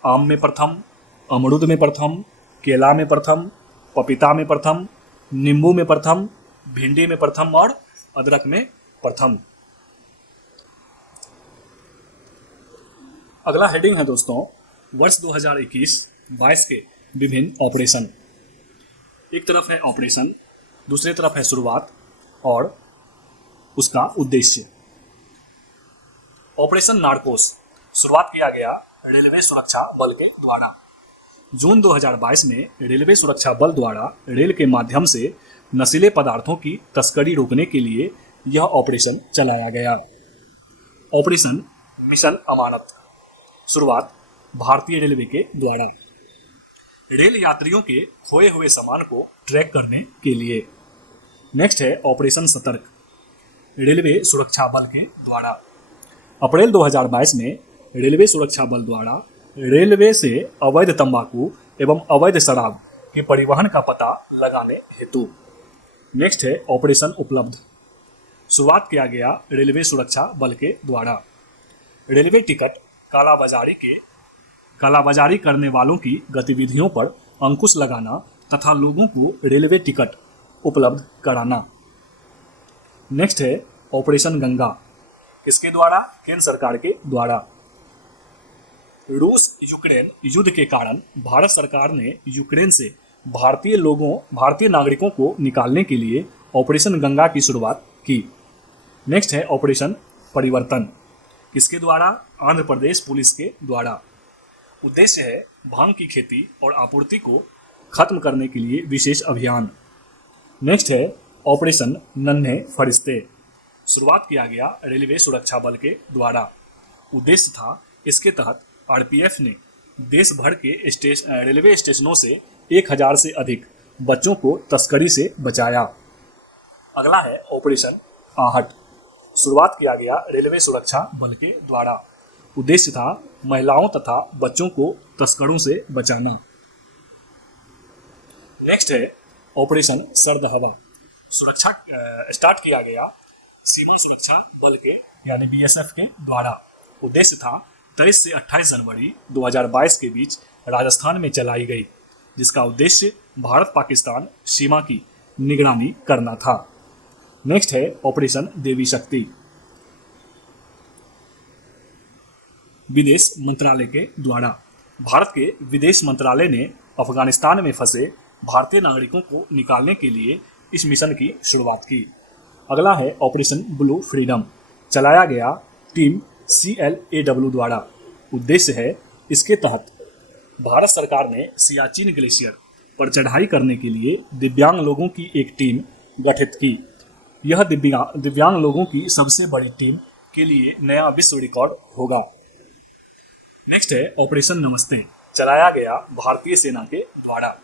आम में प्रथम, अमरूद में प्रथम, केला में प्रथम, पपीता में प्रथम, नींबू में प्रथम, भिंडी में प्रथम और अदरक में प्रथम। अगला हेडिंग है दोस्तों वर्ष 2021-22 के विभिन्न ऑपरेशन। एक तरफ है ऑपरेशन, दूसरी तरफ है शुरुआत और उसका उद्देश्य। ऑपरेशन नारकोस शुरुआत किया गया रेलवे सुरक्षा बल के द्वारा। जून 2022 में रेलवे सुरक्षा बल द्वारा रेल के माध्यम से नशीले पदार्थों की तस्करी रोकने के लिए यह ऑपरेशन चलाया गया। ऑपरेशन मिशन अमानत शुरुआत भारतीय रेलवे के द्वारा रेल यात्रियों के खोए हुए सामान को ट्रैक करने के लिए। नेक्स्ट है ऑपरेशन सतर्क रेलवे सुरक्षा बल के द्वारा। अप्रैल 2022 में रेलवे सुरक्षा बल द्वारा रेलवे से अवैध तंबाकू एवं अवैध शराब के परिवहन का पता लगाने हेतु। नेक्स्ट है ऑपरेशन उपलब्ध शुरुआत किया गया रेलवे सुरक्षा बल के द्वारा। रेलवे टिकट कालाबाजारी करने वालों की गतिविधियों पर अंकुश लगाना तथा लोगों को रेलवे टिकट उपलब्ध कराना। नेक्स्ट है ऑपरेशन गंगा किसके द्वारा? केंद्र सरकार के द्वारा। रूस यूक्रेन युद्ध के कारण भारत सरकार ने यूक्रेन से भारतीय नागरिकों को निकालने के लिए ऑपरेशन गंगा की शुरुआत की। नेक्स्ट है ऑपरेशन परिवर्तन, किसके द्वारा? आंध्र प्रदेश पुलिस के द्वारा। उद्देश्य है भांग की खेती और आपूर्ति को खत्म करने के लिए विशेष अभियान। नेक्स्ट है ऑपरेशन नन्हे फरिश्ते, शुरुआत किया गया रेलवे सुरक्षा बल के द्वारा। उद्देश्य था इसके तहत आरपीएफ ने देश भर के रेलवे स्टेशनों से 1000 से अधिक बच्चों को तस्करी से बचाया। अगला है ऑपरेशन आहट, शुरुआत किया गया रेलवे सुरक्षा बल के द्वारा। उद्देश्य था महिलाओं तथा बच्चों को तस्करों से बचाना। नेक्स्ट है ऑपरेशन सर्द हवा, सुरक्षा स्टार्ट किया गया सीमा सुरक्षा बल के यानी बीएसएफ के द्वारा। उद्देश्य था 23 से 28 जनवरी 2022 के बीच राजस्थान में चलाई गई, जिसका उद्देश्य भारत पाकिस्तान सीमा की निगरानी करना था। नेक्स्ट है ऑपरेशन देवी शक्ति, विदेश मंत्रालय के द्वारा। भारत के विदेश मंत्रालय ने अफगानिस्तान में फंसे भारतीय नागरिकों को निकालने के लिए इस मिशन की शुरुआत की। अगला है ऑपरेशन ब्लू फ्रीडम, चलाया गया टीम CLAW द्वारा। उद्देश्य है इसके तहत भारत सरकार ने सियाचिन ग्लेशियर पर चढ़ाई करने के लिए दिव्यांग लोगों की एक टीम गठित की। यह दिव्यांग लोगों की सबसे बड़ी टीम के लिए नया विश्व रिकॉर्ड होगा। नेक्स्ट है ऑपरेशन नमस्ते, चलाया गया भारतीय सेना के द्वारा।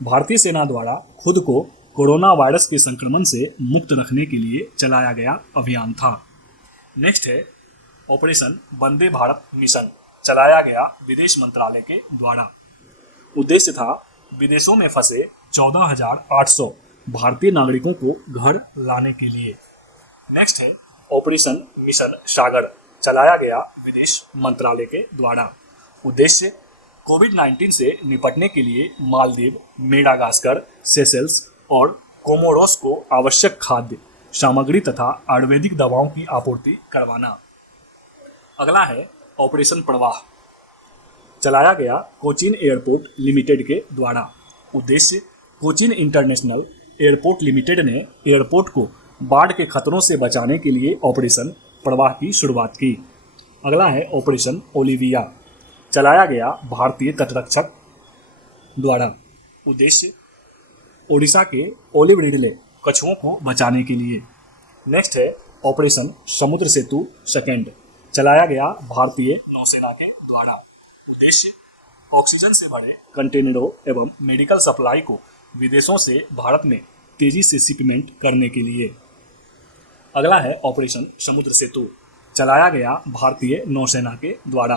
भारतीय सेना द्वारा खुद को कोरोना वायरस के संक्रमण से मुक्त रखने के लिए चलाया गया अभियान था। नेक्स्ट है ऑपरेशन वंदे भारत मिशन, चलाया गया विदेश मंत्रालय के द्वारा। उद्देश्य था विदेशों में फंसे 14,800 भारतीय नागरिकों को घर लाने के लिए। नेक्स्ट है ऑपरेशन मिशन सागर, चलाया गया विदेश मंत्रालय के द्वारा। उद्देश्य कोविड-19 से निपटने के लिए मालदीव, मेडागास्कर, सेशेल्स और कोमोरोस को आवश्यक खाद्य सामग्री तथा आयुर्वेदिक दवाओं की आपूर्ति करवाना। अगला है ऑपरेशन प्रवाह, चलाया गया कोचीन एयरपोर्ट लिमिटेड के द्वारा। उद्देश्य कोचीन इंटरनेशनल एयरपोर्ट लिमिटेड ने एयरपोर्ट को बाढ़ के खतरों से बचाने के लिए ऑपरेशन प्रवाह की शुरुआत की। अगला है ऑपरेशन ओलिविया, चलाया गया भारतीय तटरक्षक द्वारा। उद्देश्य ओडिशा के ओलिव रिडले कछुओं को बचाने के लिए। नेक्स्ट है ऑपरेशन समुद्र सेतु सेकेंड, चलाया गया भारतीय नौसेना के द्वारा। उद्देश्य ऑक्सीजन से भरे कंटेनरों एवं मेडिकल सप्लाई को विदेशों से भारत में तेजी से शिपमेंट करने के लिए। अगला है ऑपरेशन समुद्र सेतु, चलाया गया भारतीय नौसेना के द्वारा।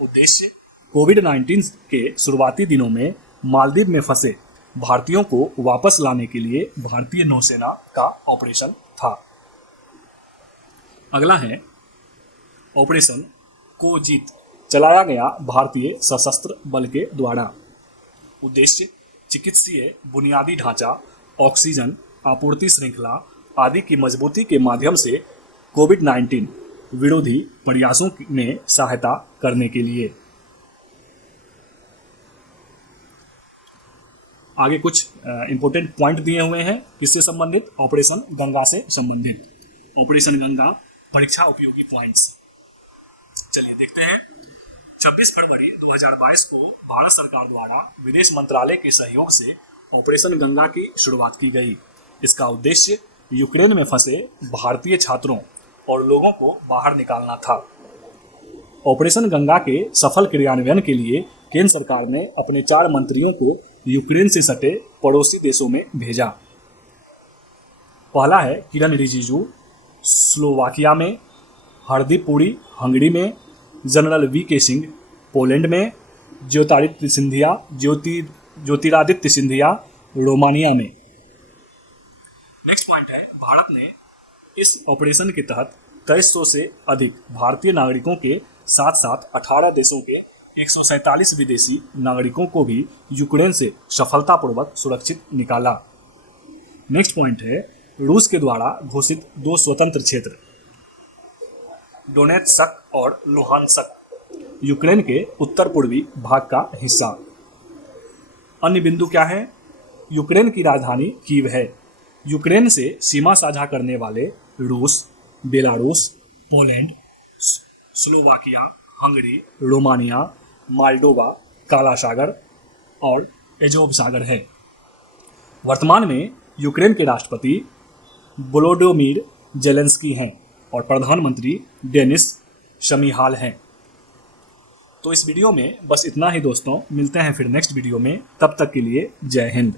उद्देश्य कोविड-19 के शुरुआती दिनों में मालदीव में फंसे भारतीयों को वापस लाने के लिए भारतीय नौसेना का ऑपरेशन था। अगला है ऑपरेशन कोजीत, चलाया गया भारतीय सशस्त्र बल के द्वारा। उद्देश्य चिकित्सीय बुनियादी ढांचा, ऑक्सीजन आपूर्ति श्रृंखला आदि की मजबूती के माध्यम से कोविड-19 विरोधी प्रयासों में सहायता करने के लिए। आगे कुछ इंपॉर्टेंट पॉइंट दिए हुए हैं किससे संबंधित? ऑपरेशन गंगा से संबंधित। ऑपरेशन गंगा परीक्षा उपयोगी पॉइंट्स, चलिए देखते हैं। 26 फरवरी 2022 को भारत सरकार द्वारा विदेश मंत्रालय के सहयोग से ऑपरेशन गंगा की शुरुआत की गई। इसका उद्देश्य यूक्रेन में फंसे भारतीय छात्रों और लोगों को बाहर निकालना था। ऑपरेशन गंगा के सफल क्रियान्वयन के लिए केंद्र सरकार ने अपने 4 मंत्रियों को यूक्रेन से सटे पड़ोसी देशों में भेजा। पहला है किरण रिजिजू स्लोवाकिया में, हरदीप पुरी हंगरी में, जनरल वी.के. सिंह पोलैंड में, ज्योतिरादित्य सिंधिया रोमानिया में। नेक्स्ट पॉइंट है भारत ने इस ऑपरेशन के तहत 2300 से अधिक भारतीय नागरिकों के साथ साथ 18 देशों के 147 विदेशी नागरिकों को भी यूक्रेन से सफलतापूर्वक सुरक्षित निकाला। नेक्स्ट पॉइंट है रूस के द्वारा घोषित 2 स्वतंत्र क्षेत्र डोनेत्स्क और लुहानस्क यूक्रेन के उत्तर पूर्वी भाग का हिस्सा। अन्य बिंदु क्या है? यूक्रेन की राजधानी कीव है। यूक्रेन से सीमा साझा करने वाले रूस, Belarus, Poland, Slovakia, Hungary, Romania, Moldova, काला सागर और एजोव सागर है। वर्तमान में यूक्रेन के राष्ट्रपति वोलोडिमीर जेलेंस्की हैं और प्रधानमंत्री डेनिस शमीहाल हैं। तो इस वीडियो में बस इतना ही दोस्तों, मिलते हैं फिर नेक्स्ट वीडियो में, तब तक के लिए जय हिंद।